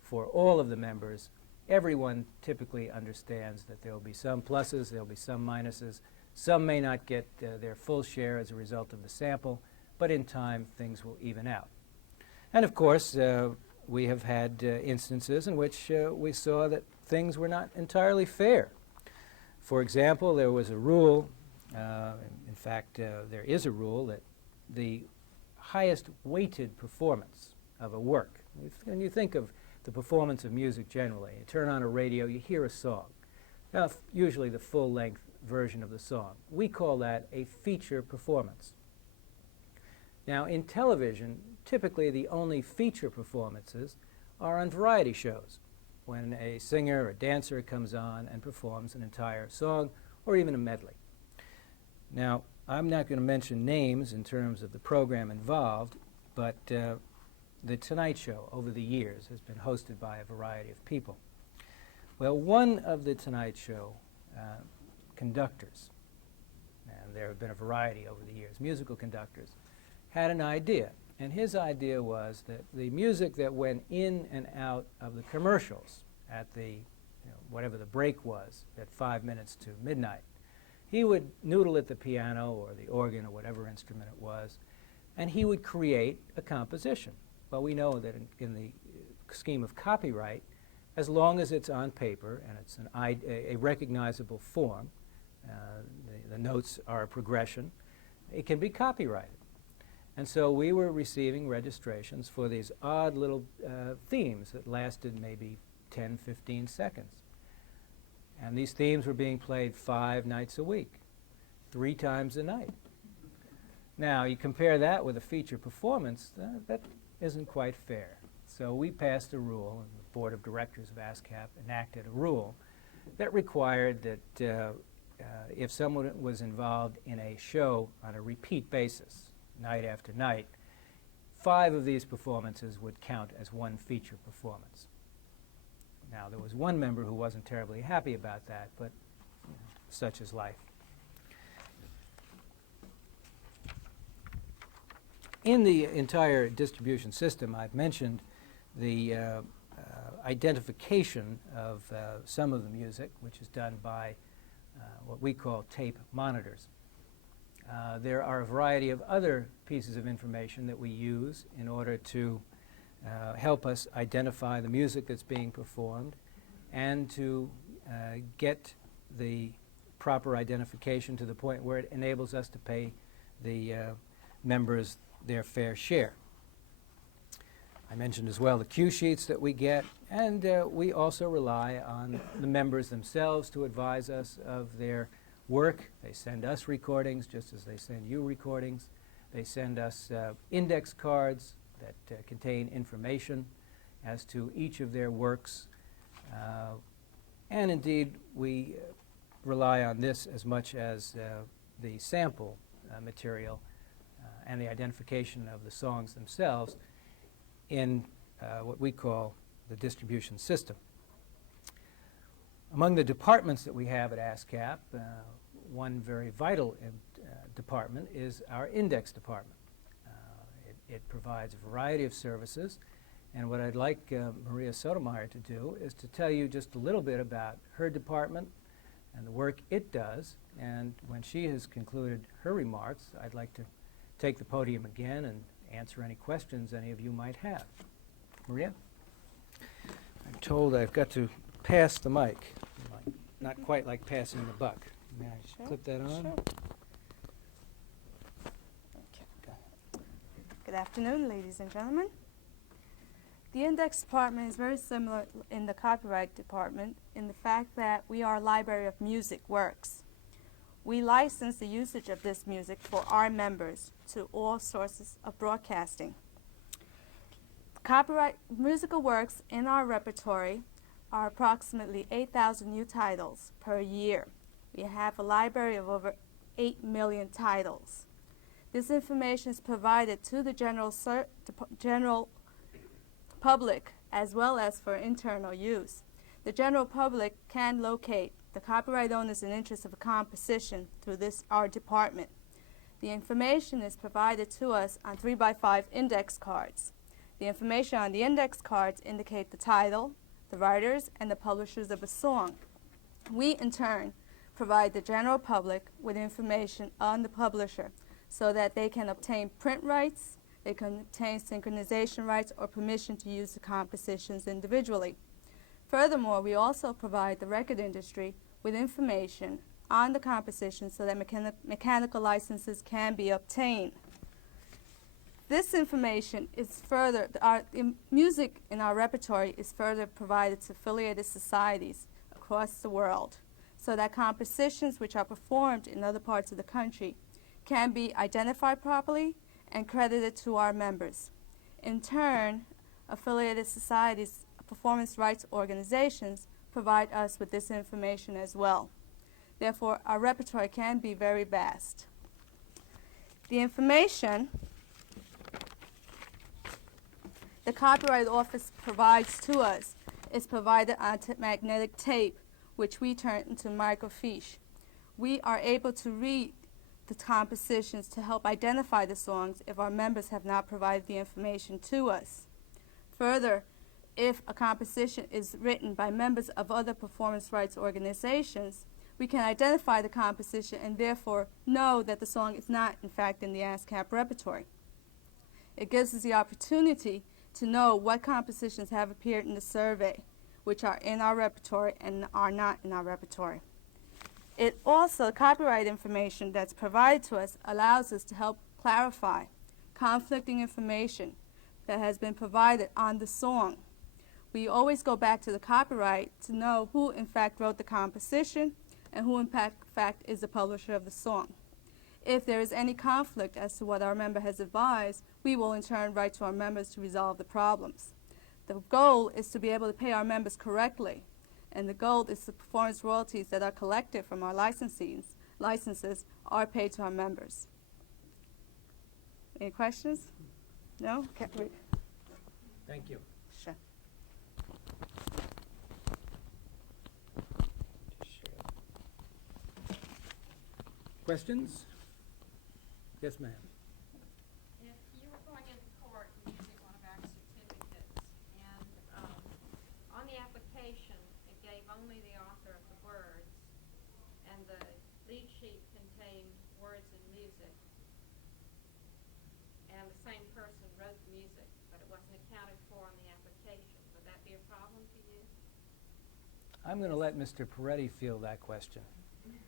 for all of the members, everyone typically understands that there will be some pluses, there will be some minuses. Some may not get their full share as a result of the sample, but in time things will even out. And of course, we have had instances in which we saw that things were not entirely fair. For example, there was a rule, in fact, there is a rule that the highest weighted performance of a work, when you think of the performance of music generally, you turn on a radio, you hear a song. Now, usually the full-length version of the song. We call that a feature performance. Now, in television, typically the only feature performances are on variety shows, when a singer or dancer comes on and performs an entire song or even a medley. Now, I'm not going to mention names in terms of the program involved, but The Tonight Show over the years has been hosted by a variety of people. Well, one of The Tonight Show conductors, and there have been a variety over the years, musical conductors, had an idea. And his idea was that the music that went in and out of the commercials at the, whatever the break was, at 5 minutes to midnight, he would noodle at the piano or the organ or whatever instrument it was, and he would create a composition. Well, we know that in the scheme of copyright, as long as it's on paper and it's a recognizable form, the notes are a progression, it can be copyrighted. And so we were receiving registrations for these odd little themes that lasted maybe 10, 15 seconds. And these themes were being played 5 nights a week, 3 times a night. Now, you compare that with a feature performance, that isn't quite fair. So we passed a rule, and the board of directors of ASCAP enacted a rule that required that if someone was involved in a show on a repeat basis, night after night, 5 of these performances would count as one feature performance. Now, there was one member who wasn't terribly happy about that, but such is life. In the entire distribution system, I've mentioned the identification of some of the music, which is done by what we call tape monitors. There are a variety of other pieces of information that we use in order to help us identify the music that's being performed and to get the proper identification to the point where it enables us to pay the members their fair share. I mentioned as well the cue sheets that we get, and we also rely on the members themselves to advise us of their work. They send us recordings just as they send you recordings. They send us index cards that contain information as to each of their works. And indeed, we rely on this as much as the sample material and the identification of the songs themselves in what we call the distribution system. Among the departments that we have at ASCAP, one very vital department is our index department. It provides a variety of services, and what I'd like Maria Sotomayor to do is to tell you just a little bit about her department and the work it does, and when she has concluded her remarks, I'd like to take the podium again and answer any questions any of you might have. Maria? I'm told I've got to pass the mic. Not quite like passing the buck. May I clip that on? Sure. Okay. Good afternoon, ladies and gentlemen. The index department is very similar in the copyright department in the fact that we are a library of music works. We license the usage of this music for our members to all sources of broadcasting. Copyright musical works in our repertory are approximately 8,000 new titles per year. We have a library of over 8 million titles. This information is provided to the general public as well as for internal use. The general public can locate the copyright owners and interests of a composition through our department. The information is provided to us on 3x5 index cards. The information on the index cards indicate the title, the writers, and the publishers of a song. We, in turn, provide the general public with information on the publisher so that they can obtain print rights, they can obtain synchronization rights, or permission to use the compositions individually. Furthermore, we also provide the record industry with information on the composition so that mechanical licenses can be obtained. This information is further, the music in our repertory is further provided to affiliated societies across the world so that compositions which are performed in other parts of the country can be identified properly and credited to our members. In turn, affiliated societies, performance rights organizations provide us with this information as well. Therefore, our repertoire can be very vast. The information the Copyright Office provides to us is provided on magnetic tape, which we turn into microfiche. We are able to read the compositions to help identify the songs if our members have not provided the information to us. Further, if a composition is written by members of other performance rights organizations, we can identify the composition and therefore know that the song is not, in fact, in the ASCAP repertory. It gives us the opportunity to know what compositions have appeared in the survey, which are in our repertory and are not in our repertory. It also, copyright information that's provided to us allows us to help clarify conflicting information that has been provided on the song. We always go back to the copyright to know who in fact wrote the composition and who in fact is the publisher of the song. If there is any conflict as to what our member has advised, we will in turn write to our members to resolve the problems. The goal is to be able to pay our members correctly, and the goal is the performance royalties that are collected from our licenses are paid to our members. Any questions? No? Okay. Thank you. Sure. Questions? Yes, ma'am. If you were going into court and using one of our certificates, and on the application it gave only the author of the words, and the lead sheet contained words and music, and the same person wrote the music, but it wasn't accounted for on the application, would that be a problem to you? I'm going to let Mr. Peretti field that question.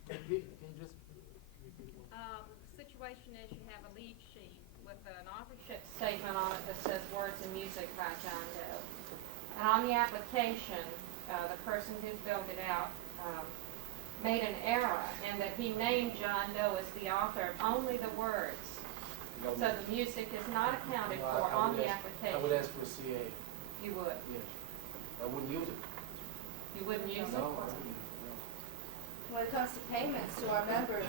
Can you just repeat one? The situation is you have a lead sheet with an authorship statement on it that says words and music by John Doe. And on the application, the person who filled it out made an error in that he named John Doe as the author of only the words. No, So the music is not accounted for on the application. I would ask for a CA, You would. yes. I wouldn't use it. You wouldn't use it? No, I wouldn't, no. When it comes to payments to our members,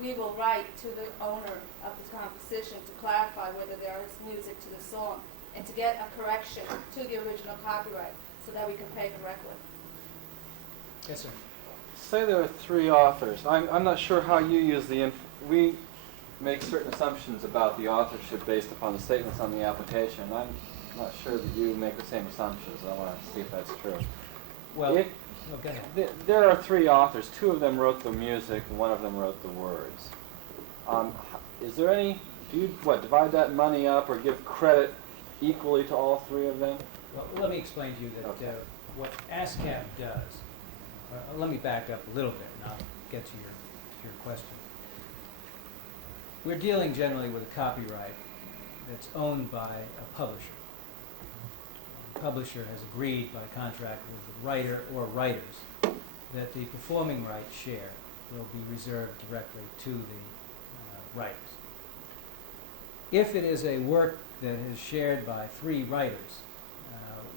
we will write to the owner of the composition to clarify whether there is music to the song and to get a correction to the original copyright so that we can pay correctly. Yes, sir. Say there are 3 authors. I'm not sure how you use the we make certain assumptions about the authorship based upon the statements on the application. I'm not sure that you make the same assumptions. I want to see if that's true. Well, If- go ahead. There are 3 authors. 2 of them wrote the music, and 1 of them wrote the words. Is there any? Do you divide that money up or give credit equally to all 3 of them? Well, let me explain to you that Okay. what ASCAP does, let me back up a little bit and I'll get to your question. We're dealing generally with a copyright that's owned by a publisher. The publisher has agreed by contract with the writer or writers that the performing rights share will be reserved directly to the writers. If it is a work that is shared by 3 writers,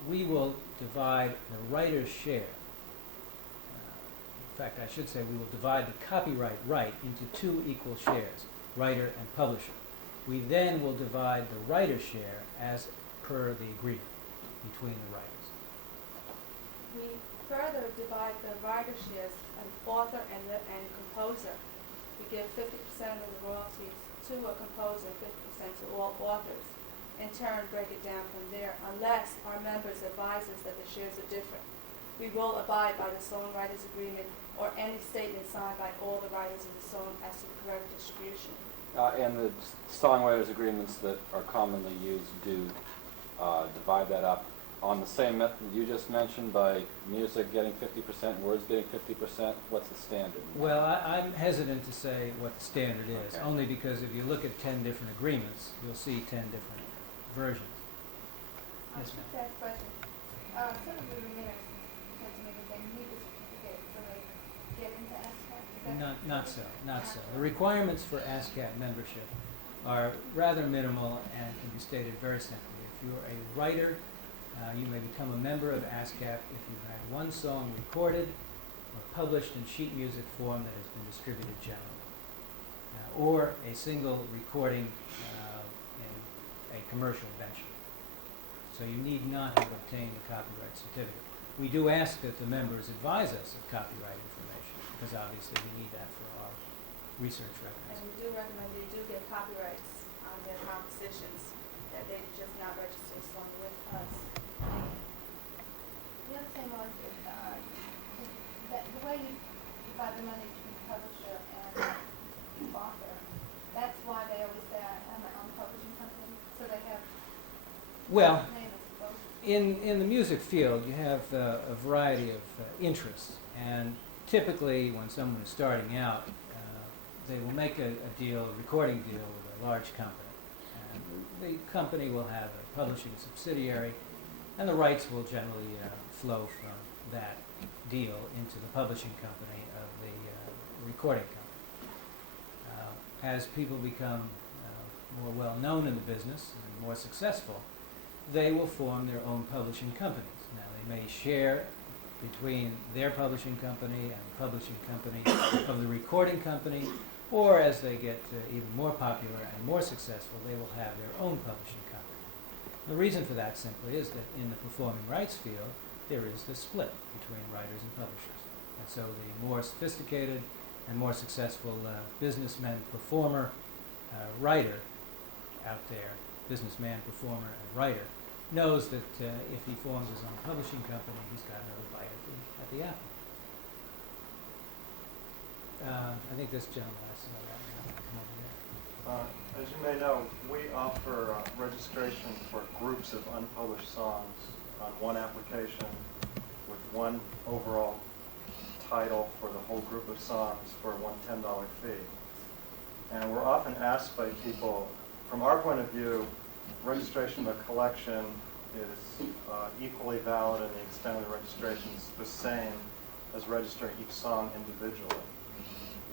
we will divide the writer's share. In fact, I should say we will divide the copyright right into 2 equal shares, writer and publisher. We then will divide the writer's share as per the agreement between the writers. We further divide the writer's shares an author and composer. We give 50% of the royalties to a composer, 50% to all authors. In turn, break it down from there, unless our members advise us that the shares are different. We will abide by the songwriters' agreement or any statement signed by all the writers of the song as to the correct distribution. And the songwriters' agreements that are commonly used do divide that up on the same method you just mentioned, by music getting 50%, words getting 50%? What's the standard? Well, I'm hesitant to say what the standard is, Okay. only because if you look at 10 different agreements, you'll see 10 different versions. Yes, ma'am. Last question. Some of the remitters said to me that they need a certificate so they can get into ASCAP. Is that Not so, not so. The requirements for ASCAP membership are rather minimal and can be stated very simply. If you're a writer, you may become a member of ASCAP if you've had one song recorded or published in sheet music form that has been distributed generally, or a single recording in a commercial venture. So you need not have obtained a copyright certificate. We do ask that the members advise us of copyright information, because obviously we need that for our research And records. we do recommend they do get copyrights on their compositions, that they just not register a song with us. the other thing was that the way you divide the money between publisher and author, that's why they always say I'm my own publishing company, so they have Well, name exposure. in the music field, you have a variety of interests, and typically when someone is starting out, they will make a recording deal with a large company. And the company will have a publishing subsidiary, and the rights will generally flow from that deal into the publishing company of the recording company. As people become more well-known in the business and more successful, they will form their own publishing companies. Now, they may share between their publishing company and the publishing company of the recording company, or as they get even more popular and more successful, they will have their own publishing company. The reason for that simply is that in the performing rights field, there is this split between writers and publishers. And so the more sophisticated and more successful businessman, performer, writer out there, businessman, performer, and writer, knows that if he forms his own publishing company, he's got another bite at the apple. I think this gentleman, I saw that. Come over here. As you may know, we offer registration for groups of unpublished songs on one application with one overall title for the whole group of songs for one $10 fee. And we're often asked by people, from our point of view, registration of a collection is equally valid, and the extent of the registration is the same as registering each song individually.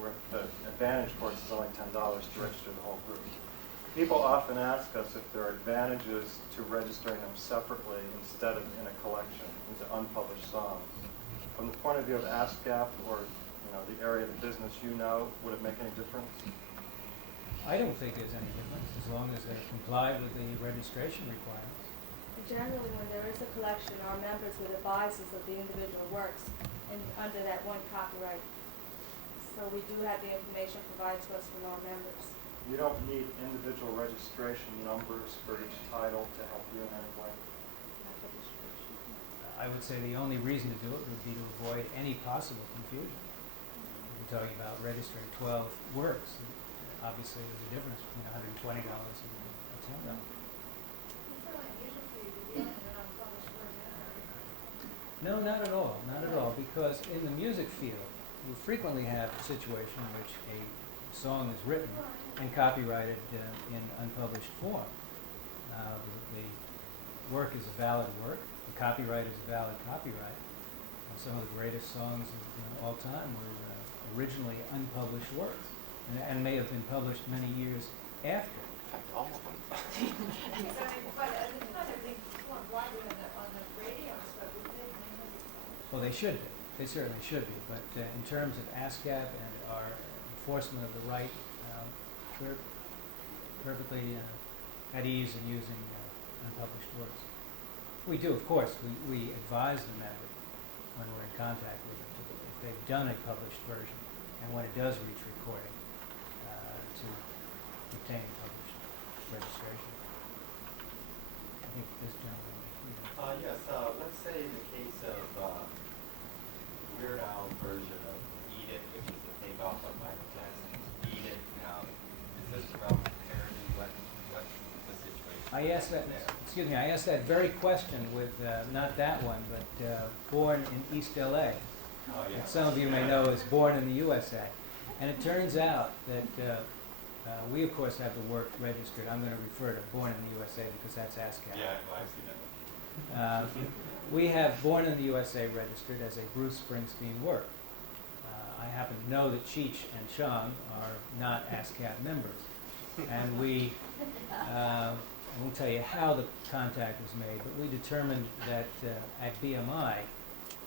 Where the advantage, of course, is only $10 to register the whole group. People often ask us if there are advantages to registering them separately instead of in a collection into unpublished songs. From the point of view of ASCAP, or the area of the business would it make any difference? I don't think there's any difference as long as they comply with the registration requirements. Generally, when there is a collection, our members would advise us of the individual works and under that one copyright. So we do have the information provided to us from our members. You don't need individual registration numbers for each title to help you in any way? I would say the only reason to do it would be to avoid any possible confusion. If you're talking about registering 12 works, obviously there's a difference between $120 and $10. It's really unusual for you to deal in an unpublished version. No, not at all, not at all, because in the music field, you frequently have a situation in which a song is written and copyrighted in unpublished form. The work is a valid work, the copyright is a valid copyright. And some of the greatest songs of all time were originally unpublished works, and may have been published many years after. In fact, all of them. But it's not everything widely on the radio and stuff, is it? Well, they should be. They certainly should be. But in terms of ASCAP and our enforcement of the right, we're perfectly at ease in using unpublished works. We do, of course. We advise the member when we're in contact with them if they've done a published version and when it does reach recording to obtain published registration. I think this gentleman. Yes, let's say in the case of Weird Al's version of Eat It, which is a takeoff of Michael Jackson's Eat It. Now, is this around parody? What's the situation I asked that, excuse me, I asked that very question with, not that one, but Born in East LA. Oh, yeah. That some of you may know as Born in the USA. And it turns out that we, of course, have the work registered. I'm going to refer to Born in the USA because that's ASCAP. Yeah, well, I've seen that. We have Born in the USA registered as a Bruce Springsteen work. I happen to know that Cheech and Chong are not ASCAP members. And we, I won't tell you how the contact was made, but we determined that at BMI,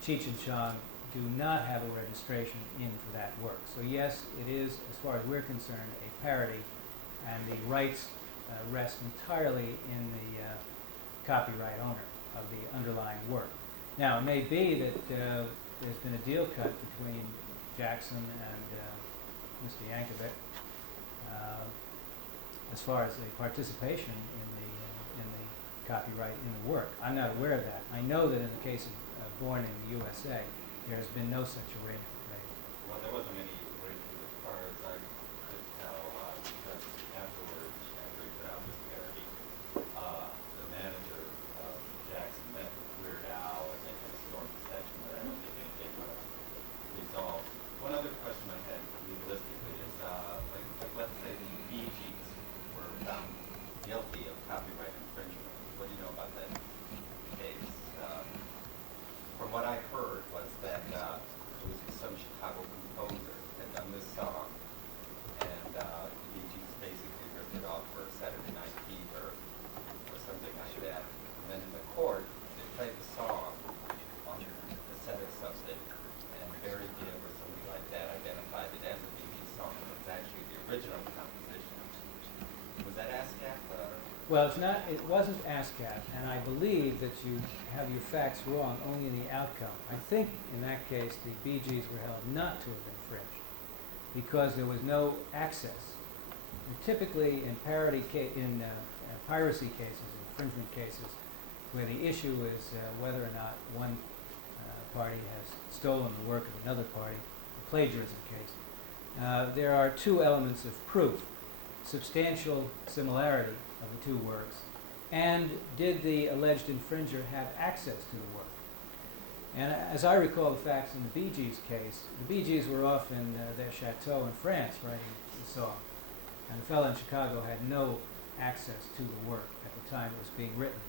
Cheech and Chong do not have a registration in for that work. So yes, it is, as far as we're concerned, a parody, and the rights rest entirely in the copyright owner of the underlying work. Now, it may be that there's been a deal cut between Jackson and Mr. Yankovic as far as the participation in the copyright in the work. I'm not aware of that. I know that in the case of Born in the USA, there has been no such arrangement made. Well, there wasn't any arrangement as far as I could tell, because afterwards, after he put out this parody, the manager of Jackson met with Weird Al and they had a storm session where I don't think anything was resolved. One other question I had realistically is, like let's say the Bee Gees were found guilty of copyright infringement. What do you know about that case? From what I heard was that it was some Chicago composer had done this song, and the Bee Gees basically ripped it off for Saturday Night Fever or something like that. And then in the court, they played the song on the cassette or something, and Barry Gibb or somebody like that identified it as a Bee Gees song, but it's actually the original composition. Was that ASCAP? Well, it's not, it wasn't ASCAP, and I believe that you have your facts wrong only in the outcome. I think in that case the Bee Gees were held not to have infringed because there was no access. And typically in piracy cases, infringement cases, where the issue is whether or not one party has stolen the work of another party, the plagiarism case, there are two elements of proof: substantial similarity of the two works, and did the alleged infringer have access to the work? And as I recall the facts in the Bee Gees case, the Bee Gees were off in their chateau in France writing the song, and the fellow in Chicago had no access to the work at the time it was being written.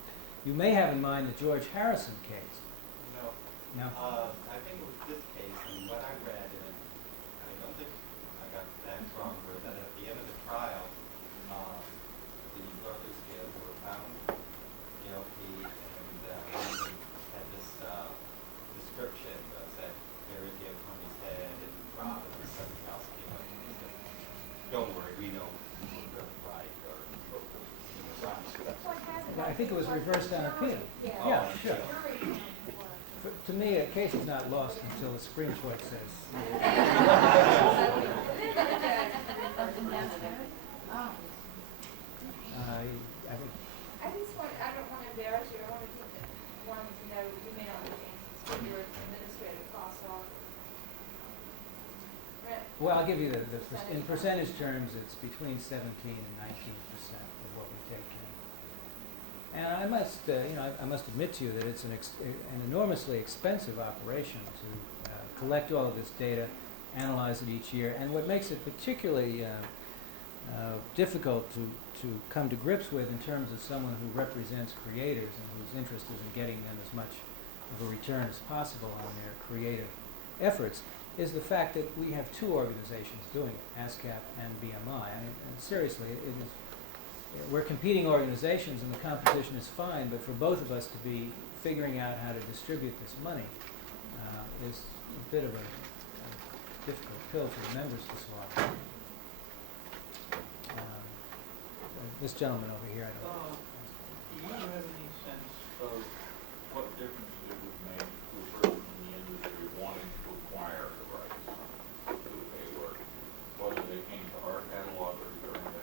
You may have in mind the George Harrison case. No. No? I think it was this case, and what I read, and I don't think I got the facts wrong, were that at the end of the trial, the brothers Gibb were found guilty, and one had this description that Barry Gibb hung his head, and Robin or something else came up and said, "Don't worry, we know you were right," or "you were right." Yeah, I think it was reversed on appeal. Yeah, sure. To me, a case is not lost until the Supreme Court says. I think I just want, I don't want to embarrass you, I want to keep it, wanting to know, you may not know the answers, what your administrative costs are. Brett? Well, I'll give you in percentage terms, it's between 17 and 19% of what we take in. And I must, I must admit to you that it's an enormously expensive operation to collect all of this data, analyze it each year, and what makes it particularly difficult to come to grips with in terms of someone who represents creators and whose interest is in getting them as much of a return as possible on their creative efforts is the fact that we have two organizations doing it, ASCAP and BMI. I mean, and seriously, we're competing organizations and the competition is fine, but for both of us to be figuring out how to distribute this money is a bit of a difficult pill for the members to swallow. This gentleman over here, I don't know. Do you have any sense of what difference it would make to a person in the industry wanting to acquire the rights to a work, whether they came to our catalog or their own?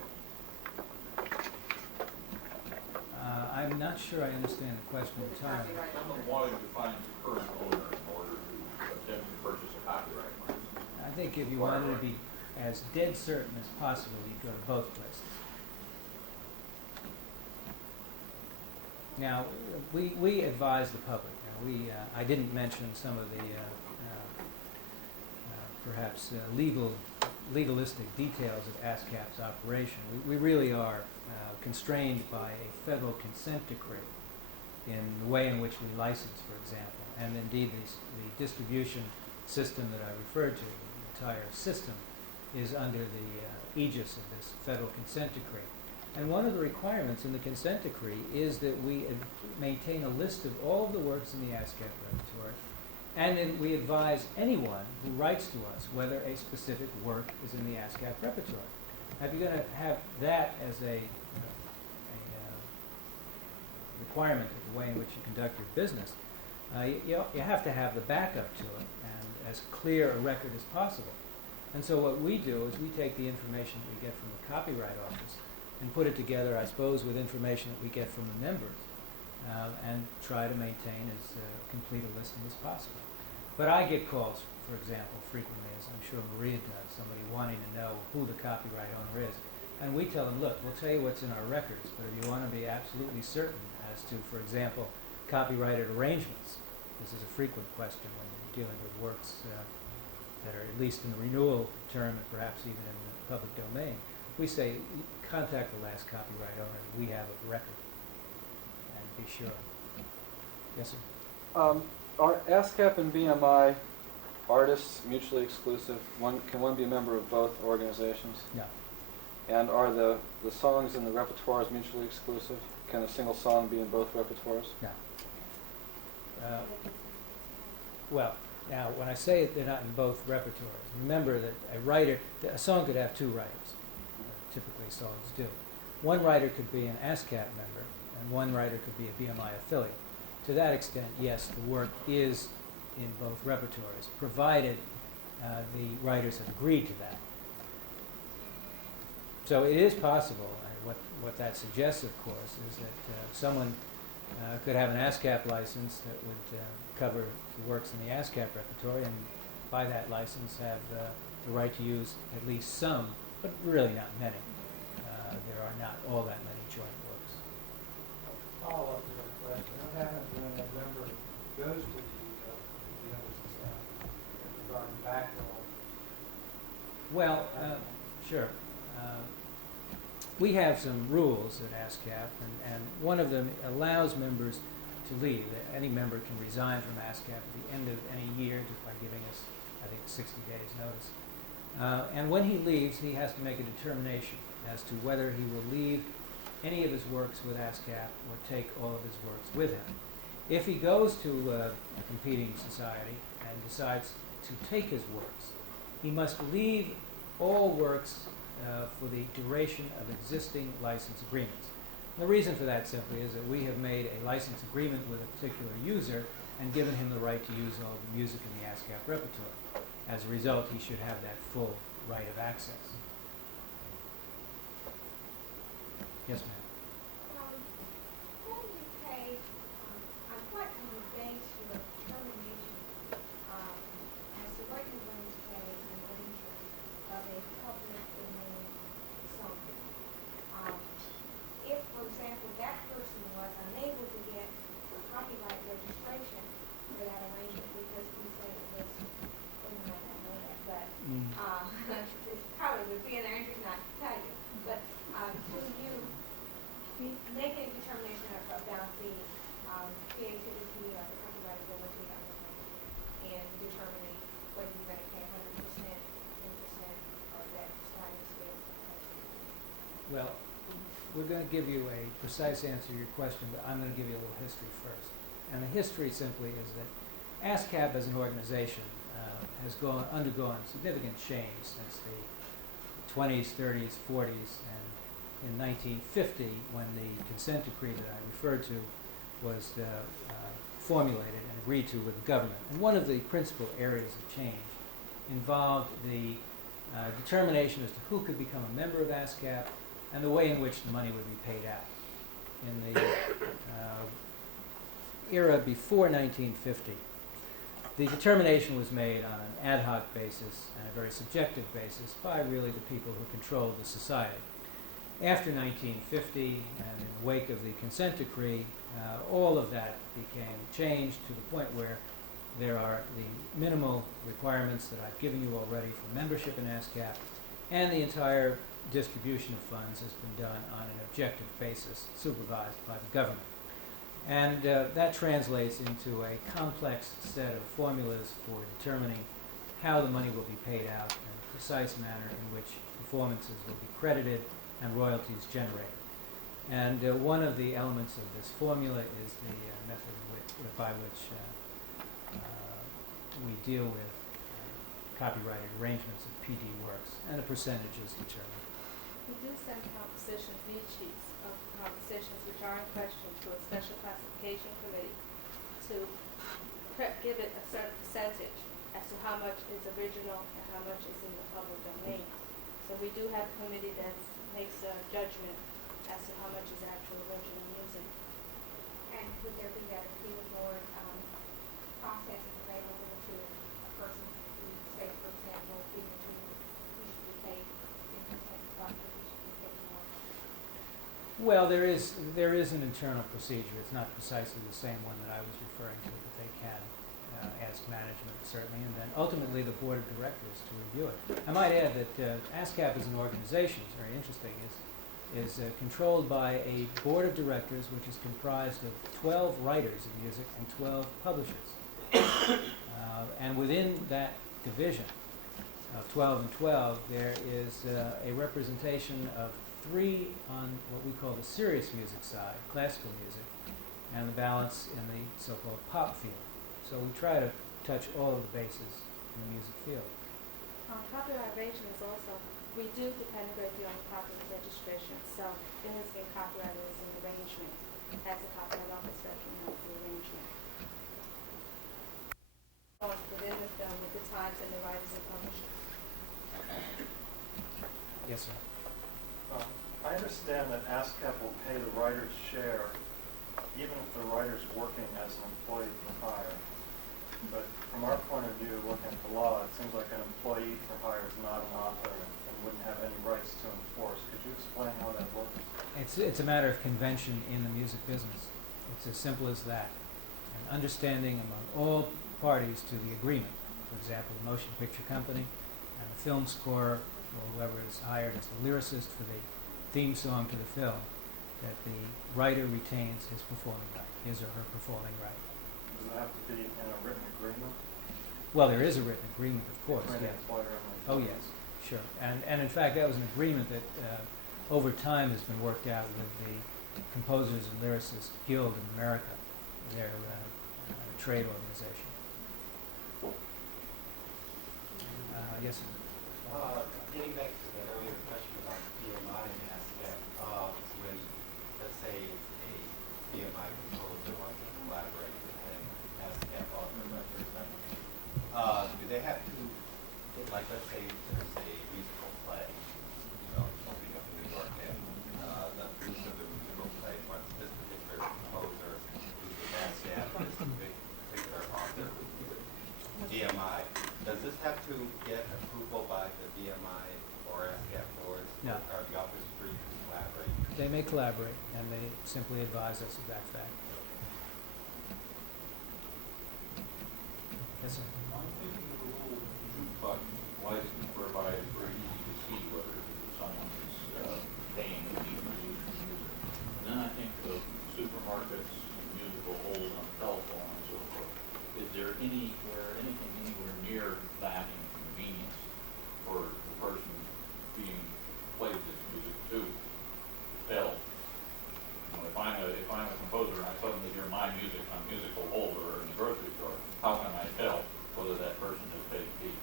I'm not sure I understand the question entirely. Someone wanting to find the current owner in order to attempt to purchase a copyright license. I think if you wanted to be as dead certain as possible, you'd go to both places. Now, we advise the public. I didn't mention some of the perhaps legalistic details of ASCAP's operation. We really are constrained by a federal consent decree in the way in which we license, for example, and indeed the distribution system that I referred to, the entire system, is under the aegis of this federal consent decree. And one of the requirements in the consent decree is that we maintain a list of all of the works in the ASCAP repertoire, and then we advise anyone who writes to us whether a specific work is in the ASCAP repertoire. Now, if you're going to have that as a requirement of the way in which you conduct your business, you have to have the backup to it and as clear a record as possible. And so what we do is we take the information that we get from the Copyright Office and put it together, I suppose, with information that we get from the members, and try to maintain as complete a listing as possible. But I get calls, for example, frequently, as I'm sure Maria does, somebody wanting to know who the copyright owner is. And we tell them, look, we'll tell you what's in our records, but if you want to be absolutely certain as to, for example, copyrighted arrangements, this is a frequent question when you're dealing with works that are at least in the renewal term and perhaps even in the public domain, we say, contact the last copyright owner that we have of record and be sure. Yes, sir? Are ASCAP and BMI artists mutually exclusive? Can one be a member of both organizations? No. And are the songs in the repertoires mutually exclusive? Can a single song be in both repertoires? No. Well, now, when I say they're not in both repertoires, remember that a song could have two writers. Typically, songs do. One writer could be an ASCAP member, and one writer could be a BMI affiliate. To that extent, yes, the work is in both repertoires, provided the writers have agreed to that. So it is possible, and what that suggests, of course, is that someone could have an ASCAP license that would cover the works in the ASCAP repertoire, and by that license have the right to use at least some, but really not many. There are not all that many joint works. Follow up to that question. What happens when a member goes to the other society regarding backlog? Well, sure. We have some rules at ASCAP, and one of them allows members to leave. Any member can resign from ASCAP at the end of any year just by giving us, I think, 60 days notice. And when he leaves, he has to make a determination as to whether he will leave any of his works with ASCAP or take all of his works with him. If he goes to a competing society and decides to take his works, he must leave all works for the duration of existing license agreements. The reason for that simply is that we have made a license agreement with a particular user and given him the right to use all the music in the ASCAP repertoire. As a result, he should have that full right of access. Yes, ma'am. Who do you pay, on what base your determination as to what you're going to pay an arranger of a public domain song? If, for example, that person was unable to get copyright registration for that arrangement because we say it was, well, you might not know that, but it probably would be an arranger not to tell you. But do you make a determination about the creativity or the copyrightability of the arrangement and determining whether you're going to pay 100%, 10%, or that sliding scale? Well, we're going to give you a precise answer to your question, but I'm going to give you a little history first. And the history simply is that ASCAP as an organization has undergone significant change since the 20s, 30s, 40s, and in 1950, when the consent decree that I referred to was formulated and agreed to with the government. And one of the principal areas of change involved the determination as to who could become a member of ASCAP and the way in which the money would be paid out. In the era before 1950, the determination was made on an ad hoc basis and a very subjective basis by really the people who controlled the society. After 1950, and in the wake of the consent decree, All of that became changed to the point where there are the minimal requirements that I've given you already for membership in ASCAP, and the entire distribution of funds has been done on an objective basis, supervised by the government. And that translates into a complex set of formulas for determining how the money will be paid out in a precise manner in which performances will be credited and royalties generated. And one of the elements of this formula is the method by which we deal with copyrighted arrangements of PD works, and a percentage is determined. We do send compositions, lead sheets of compositions which are in question to a special classification committee to give it a certain percentage as to how much is original and how much is in the public domain. So we do have a committee that makes a judgment as to how much is actual original music. And would there be that appeal board processing available to a person who, say, for example, even to who should be paid 10% profit, who should be paid more? Well, there is an internal procedure. It's not precisely the same one that I was referring to, but they can ask management, certainly, and then ultimately the board of directors to review it. I might add that ASCAP as an organization, is very interesting, is controlled by a board of directors which is comprised of 12 writers of music and 12 publishers. And within that division of 12 and 12, there is a representation of 3 on what we call the serious music side, classical music, and the balance in the so-called pop field. So we try to touch all of the bases in the music field. Copyright arrangements also, we do depend a great deal on the copyright registration itself. It has been copyrighted as an arrangement, as the Copyright Office recognizes the arrangement. Within the film with the times and the writers and publishers. Yes, sir. I understand that ASCAP will pay the writer's share even if the writer's working as an employee for hire. But from our point of view, looking at the law, it seems like an employee for hire is not an author and wouldn't have any rights to enforce. Could you explain how that works? It's a matter of convention in the music business. It's as simple as that. An understanding among all parties to the agreement, for example, the motion picture company and the film scorer, or whoever is hired as the lyricist for the theme song to the film, that the writer retains his performing right, his or her performing right. Does it have to be in a written agreement? Well, there is a written agreement, of course, Between yes. the employer and the Oh, yes, sure. And in fact, that was an agreement that over time has been worked out with the Composers and Lyricists Guild in America, their trade organization. Yes, sir. Getting back to the earlier question about BMI and ASCAP, when, let's say, a BMI composer wants to collaborate with an ASCAP author representative, do they have to, like, let's say there's a musical play, opening up in New York, and the producer of the musical play wants this particular composer who's with ASCAP, this particular author, BMI. Does this have to get approval by the BMI or ASCAP boards? No. Are the authors free to collaborate? They may collaborate, and they simply advise us of that fact. Yes, sir. I'm thinking of a little jukebox license whereby it's very easy to see whether someone is paying to be produced music. And then I think of supermarkets, musical holes on the telephone and so forth. Is there anything anywhere near that inconvenience for the person being played this music to tell? If I'm a composer and I suddenly hear my music on musical holder in the grocery store, how can I tell whether that person has paid a fee?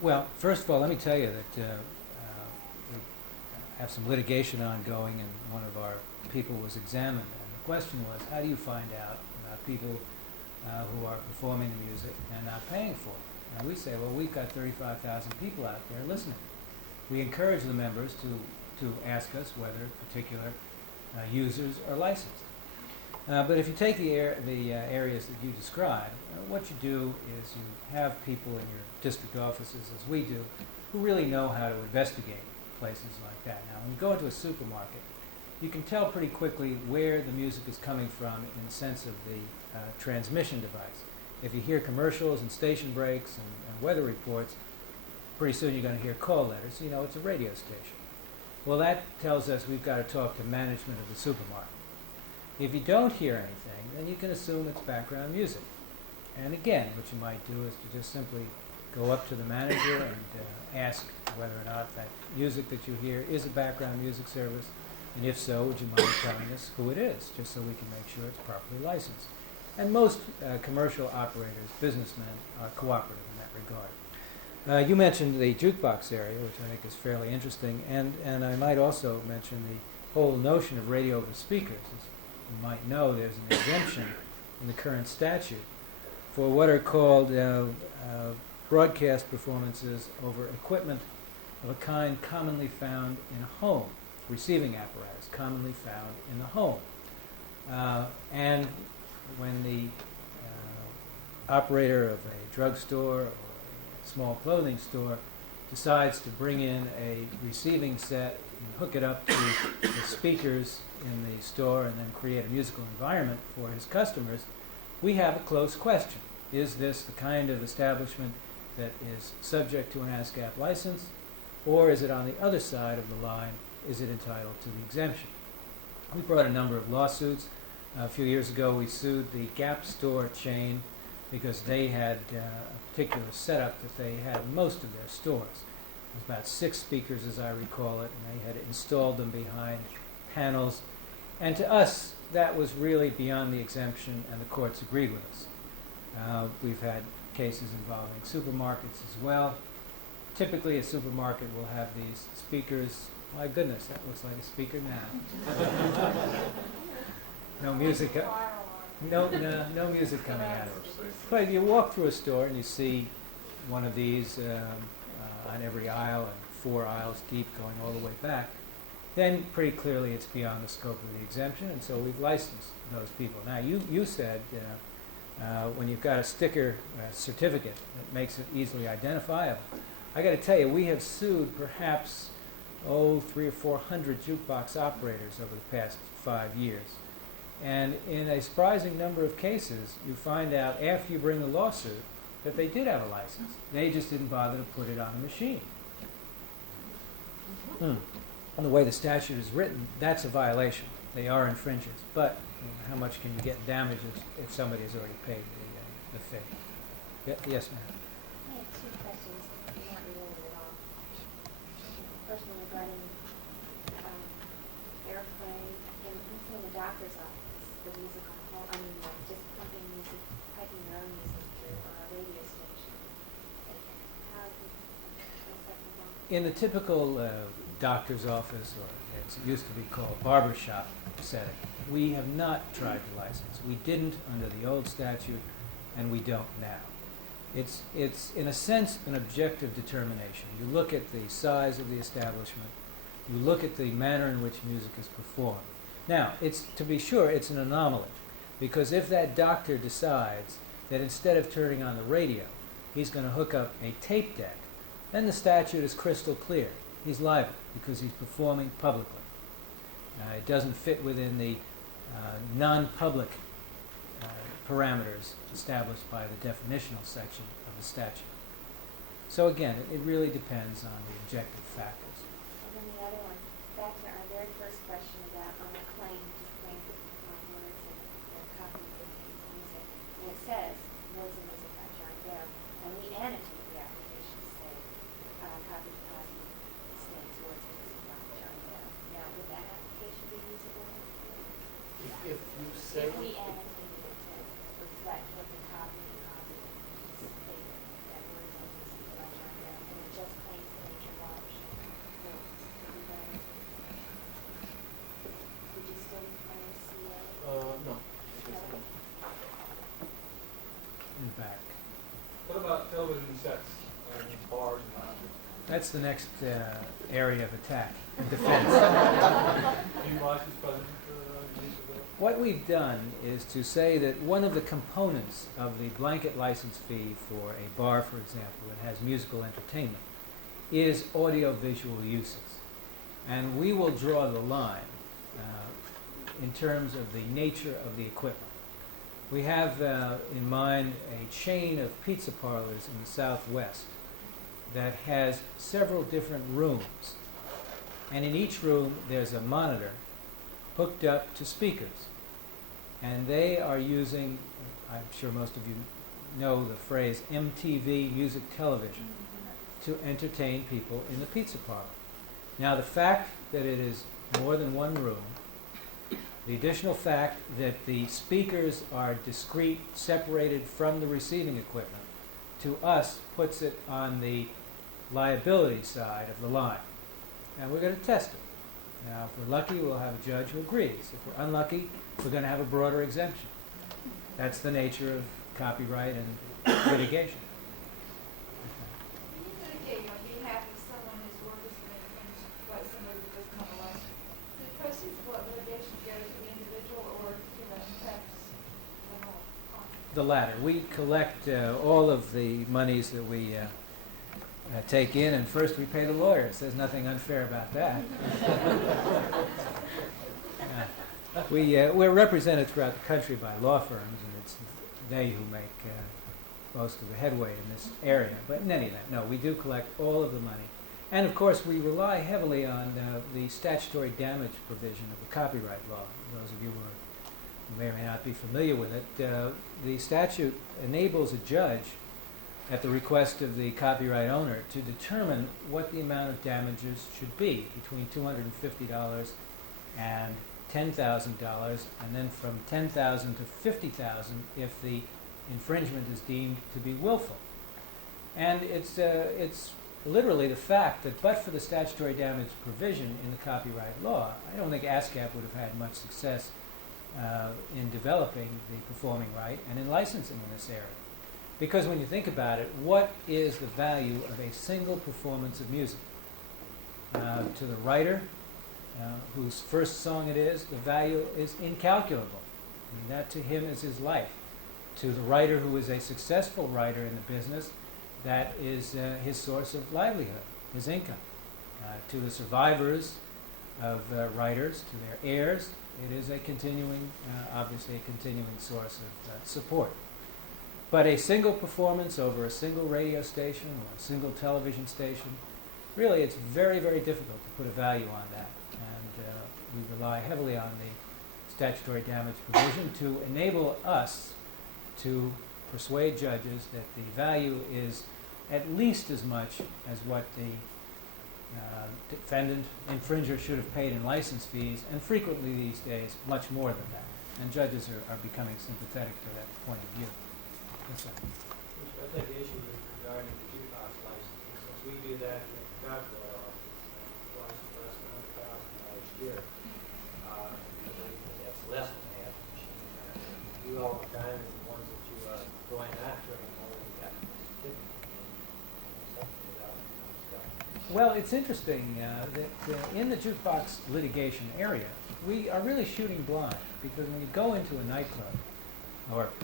Well, first of all, let me tell you that we have some litigation ongoing, and one of our people was examined. And the question was, how do you find out about people who are performing the music and not paying for it? And we say, well, we've got 35,000 people out there listening. We encourage the members to ask us whether particular users are licensed. But if you take the areas that you describe, what you do is you have people in your district offices, as we do, who really know how to investigate places like that. Now, when you go into a supermarket, you can tell pretty quickly where the music is coming from in the sense of the transmission device. If you hear commercials and station breaks and weather reports, pretty soon you're going to hear call letters. So you know it's a radio station. Well, that tells us we've got to talk to management of the supermarket. If you don't hear anything, then you can assume it's background music. And again, what you might do is to just simply go up to the manager and ask whether or not that music that you hear is a background music service, and if so, would you mind telling us who it is, just so we can make sure it's properly licensed. And most commercial operators, businessmen, are cooperative in that regard. You mentioned the jukebox area, which I think is fairly interesting, and I might also mention the whole notion of radio over speakers. As you might know, there's an exemption in the current statute for what are called broadcast performances over equipment of a kind commonly found in a home, receiving apparatus commonly found in the home. And when the operator of a drugstore or a small clothing store decides to bring in a receiving set and hook it up to the speakers in the store and then create a musical environment for his customers, we have a close question. Is this the kind of establishment that is subject to an ASCAP license, or is it on the other side of the line, is it entitled to the exemption? We brought a number of lawsuits. A few years ago we sued the Gap store chain because they had a particular setup that they had in most of their stores. It was about 6 speakers, as I recall it, and they had installed them behind panels. And to us, that was really beyond the exemption, and the courts agreed with us. We've had cases involving supermarkets as well. Typically, a supermarket will have these speakers. My goodness, that looks like a speaker now. No music. No music coming out of it. But you walk through a store and you see one of these on every aisle and 4 aisles deep going all the way back. Then pretty clearly it's beyond the scope of the exemption, and so we've licensed those people. Now you said when you've got a sticker certificate that makes it easily identifiable. I got to tell you, we have sued perhaps 300 or 400 jukebox operators over the past 5 years. And in a surprising number of cases, you find out after you bring the lawsuit that they did have a license. They just didn't bother to put it on the machine. On the way the statute is written, that's a violation. They are infringers. But how much can you get damages if somebody has already paid the fee? Yes, ma'am. I have 2 questions, not related at all. First one regarding airplay in the doctor's office, the music on home, just pumping music, piping their own music through on a radio station. How is that involved? In the typical doctor's office, or as it used to be called, barbershop setting, we have not tried to license. We didn't under the old statute, and we don't now. It's in a sense an objective determination. You look at the size of the establishment, you look at the manner in which music is performed. Now, to be sure, it's an anomaly, because if that doctor decides that instead of turning on the radio, he's going to hook up a tape deck, then the statute is crystal clear. He's liable because he's performing publicly. It doesn't fit within the non-public parameters established by the definitional section of the statute. So again, it really depends on the objective factors. And then the other one, back to our very first question about on the claim, just claim words and copy contains music. And it says words and music by John Doe, and we annotate the application to say copy deposit states words and music by John Doe. Now, would that application be usable? If you say, If we annotated it to reflect what the copy deposit stated, that words and music by John Doe, and it just claims the nature of authorship. Would you still require a CA? no. In fact, What about television sets, bars and concerts? that's the next area of attack and defense. Do you license president for use of those? What we've done is to say that one of the components of the blanket license fee for a bar, for example, that has musical entertainment, is audiovisual uses. And we will draw the line in terms of the nature of the equipment. We have in mind a chain of pizza parlors in the Southwest that has several different rooms. And in each room there's a monitor hooked up to speakers. And they are using, I'm sure most of you know the phrase MTV music television to entertain people in the pizza parlor. Now the fact that it is more than one room, the additional fact that the speakers are discrete, separated from the receiving equipment, to us puts it on the liability side of the line. And we're going to test it. Now, if we're lucky, we'll have a judge who agrees. If we're unlucky, we're going to have a broader exemption. That's the nature of copyright and litigation. Can you litigate on behalf of someone whose work has been infringed, like somebody who just come along? The proceeds of what litigation go to the individual or to the perhaps the whole? The latter. We collect all of the monies that we take in, and first we pay the lawyers. There's nothing unfair about that. We're represented throughout the country by law firms, and it's they who make most of the headway in this area. But in any event, no, we do collect all of the money. And of course, we rely heavily on the statutory damage provision of the copyright law. Those of you who may or may not be familiar with it, the statute enables a judge, at the request of the copyright owner, to determine what the amount of damages should be, between $250 and $10,000, and then from $10,000 to $50,000 if the infringement is deemed to be willful. And it's literally the fact that but for the statutory damage provision in the copyright law, I don't think ASCAP would have had much success in developing the performing right and in licensing in this area. Because when you think about it, what is the value of a single performance of music? To the writer, whose first song it is, the value is incalculable. I mean, that to him is his life. To the writer who is a successful writer in the business, that is his source of livelihood, his income. To the survivors of writers, to their heirs, it is a continuing, obviously a continuing source of support. But a single performance over a single radio station or a single television station, really it's very, very difficult to put a value on that. And we rely heavily on the statutory damage provision to enable us to persuade judges that the value is at least as much as what the defendant, infringer should have paid in license fees, and frequently these days much more than that. And judges are becoming sympathetic to that point of view. Yes, sir. I think the issue is regarding the jukebox licensing. Since we do that in the copyright office, license less than $100,000 a year, I believe that that's less than half the machine. You all the time is the ones that you are going after, and already got something about stuff. Well, it's interesting that in the jukebox litigation area, we are really shooting blind, because when you go into a nightclub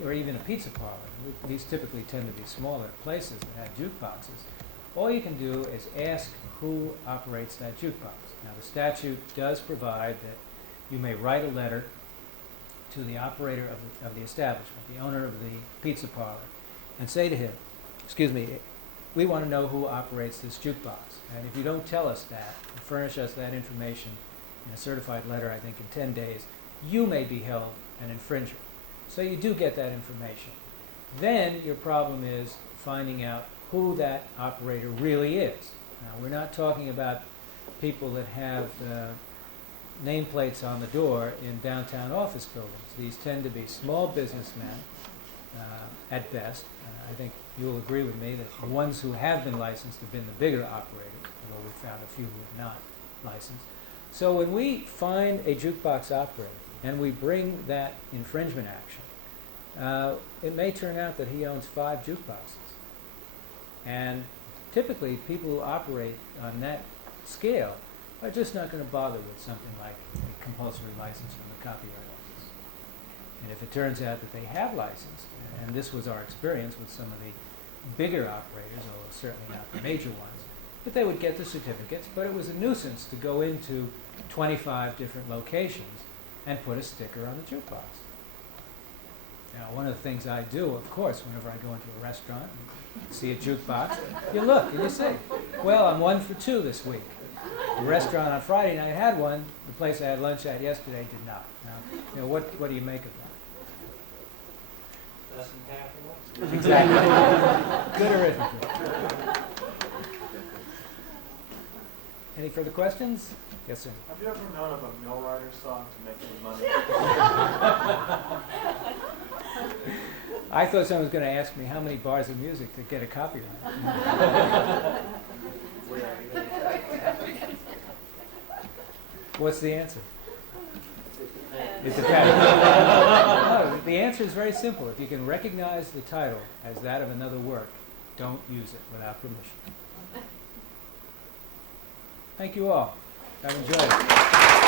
or even a pizza parlor, these typically tend to be smaller places that have jukeboxes, all you can do is ask who operates that jukebox. Now, the statute does provide that you may write a letter to the operator of the establishment, the owner of the pizza parlor, and say to him, excuse me, we want to know who operates this jukebox. And if you don't tell us that, furnish us that information in a certified letter, I think in 10 days, you may be held an infringer. So you do get that information. Then your problem is finding out who that operator really is. Now, we're not talking about people that have nameplates on the door in downtown office buildings. These tend to be small businessmen at best. I think you'll agree with me that the ones who have been licensed have been the bigger operators, although we've found a few who have not licensed. So when we find a jukebox operator and we bring that infringement action, it may turn out that he owns 5 jukeboxes. And typically, people who operate on that scale are just not going to bother with something like a compulsory license from the Copyright Office. And if it turns out that they have license, and this was our experience with some of the bigger operators, although certainly not the major ones, but they would get the certificates. But it was a nuisance to go into 25 different locations and put a sticker on the jukebox. Now, one of the things I do, of course, whenever I go into a restaurant and see a jukebox, you look and you say, well, I'm 1 for 2 this week. The restaurant on Friday night had one. The place I had lunch at yesterday did not. Now, what do you make of that? Less than half of one. Exactly. Good arithmetic. Any further questions? Yes, sir. Have you ever known of a Mill Rider song to make any money? I thought someone was going to ask me how many bars of music to get a copyright. What's the answer? It depends. No, the answer is very simple. If you can recognize the title as that of another work, don't use it without permission. Thank you all. I've enjoyed it.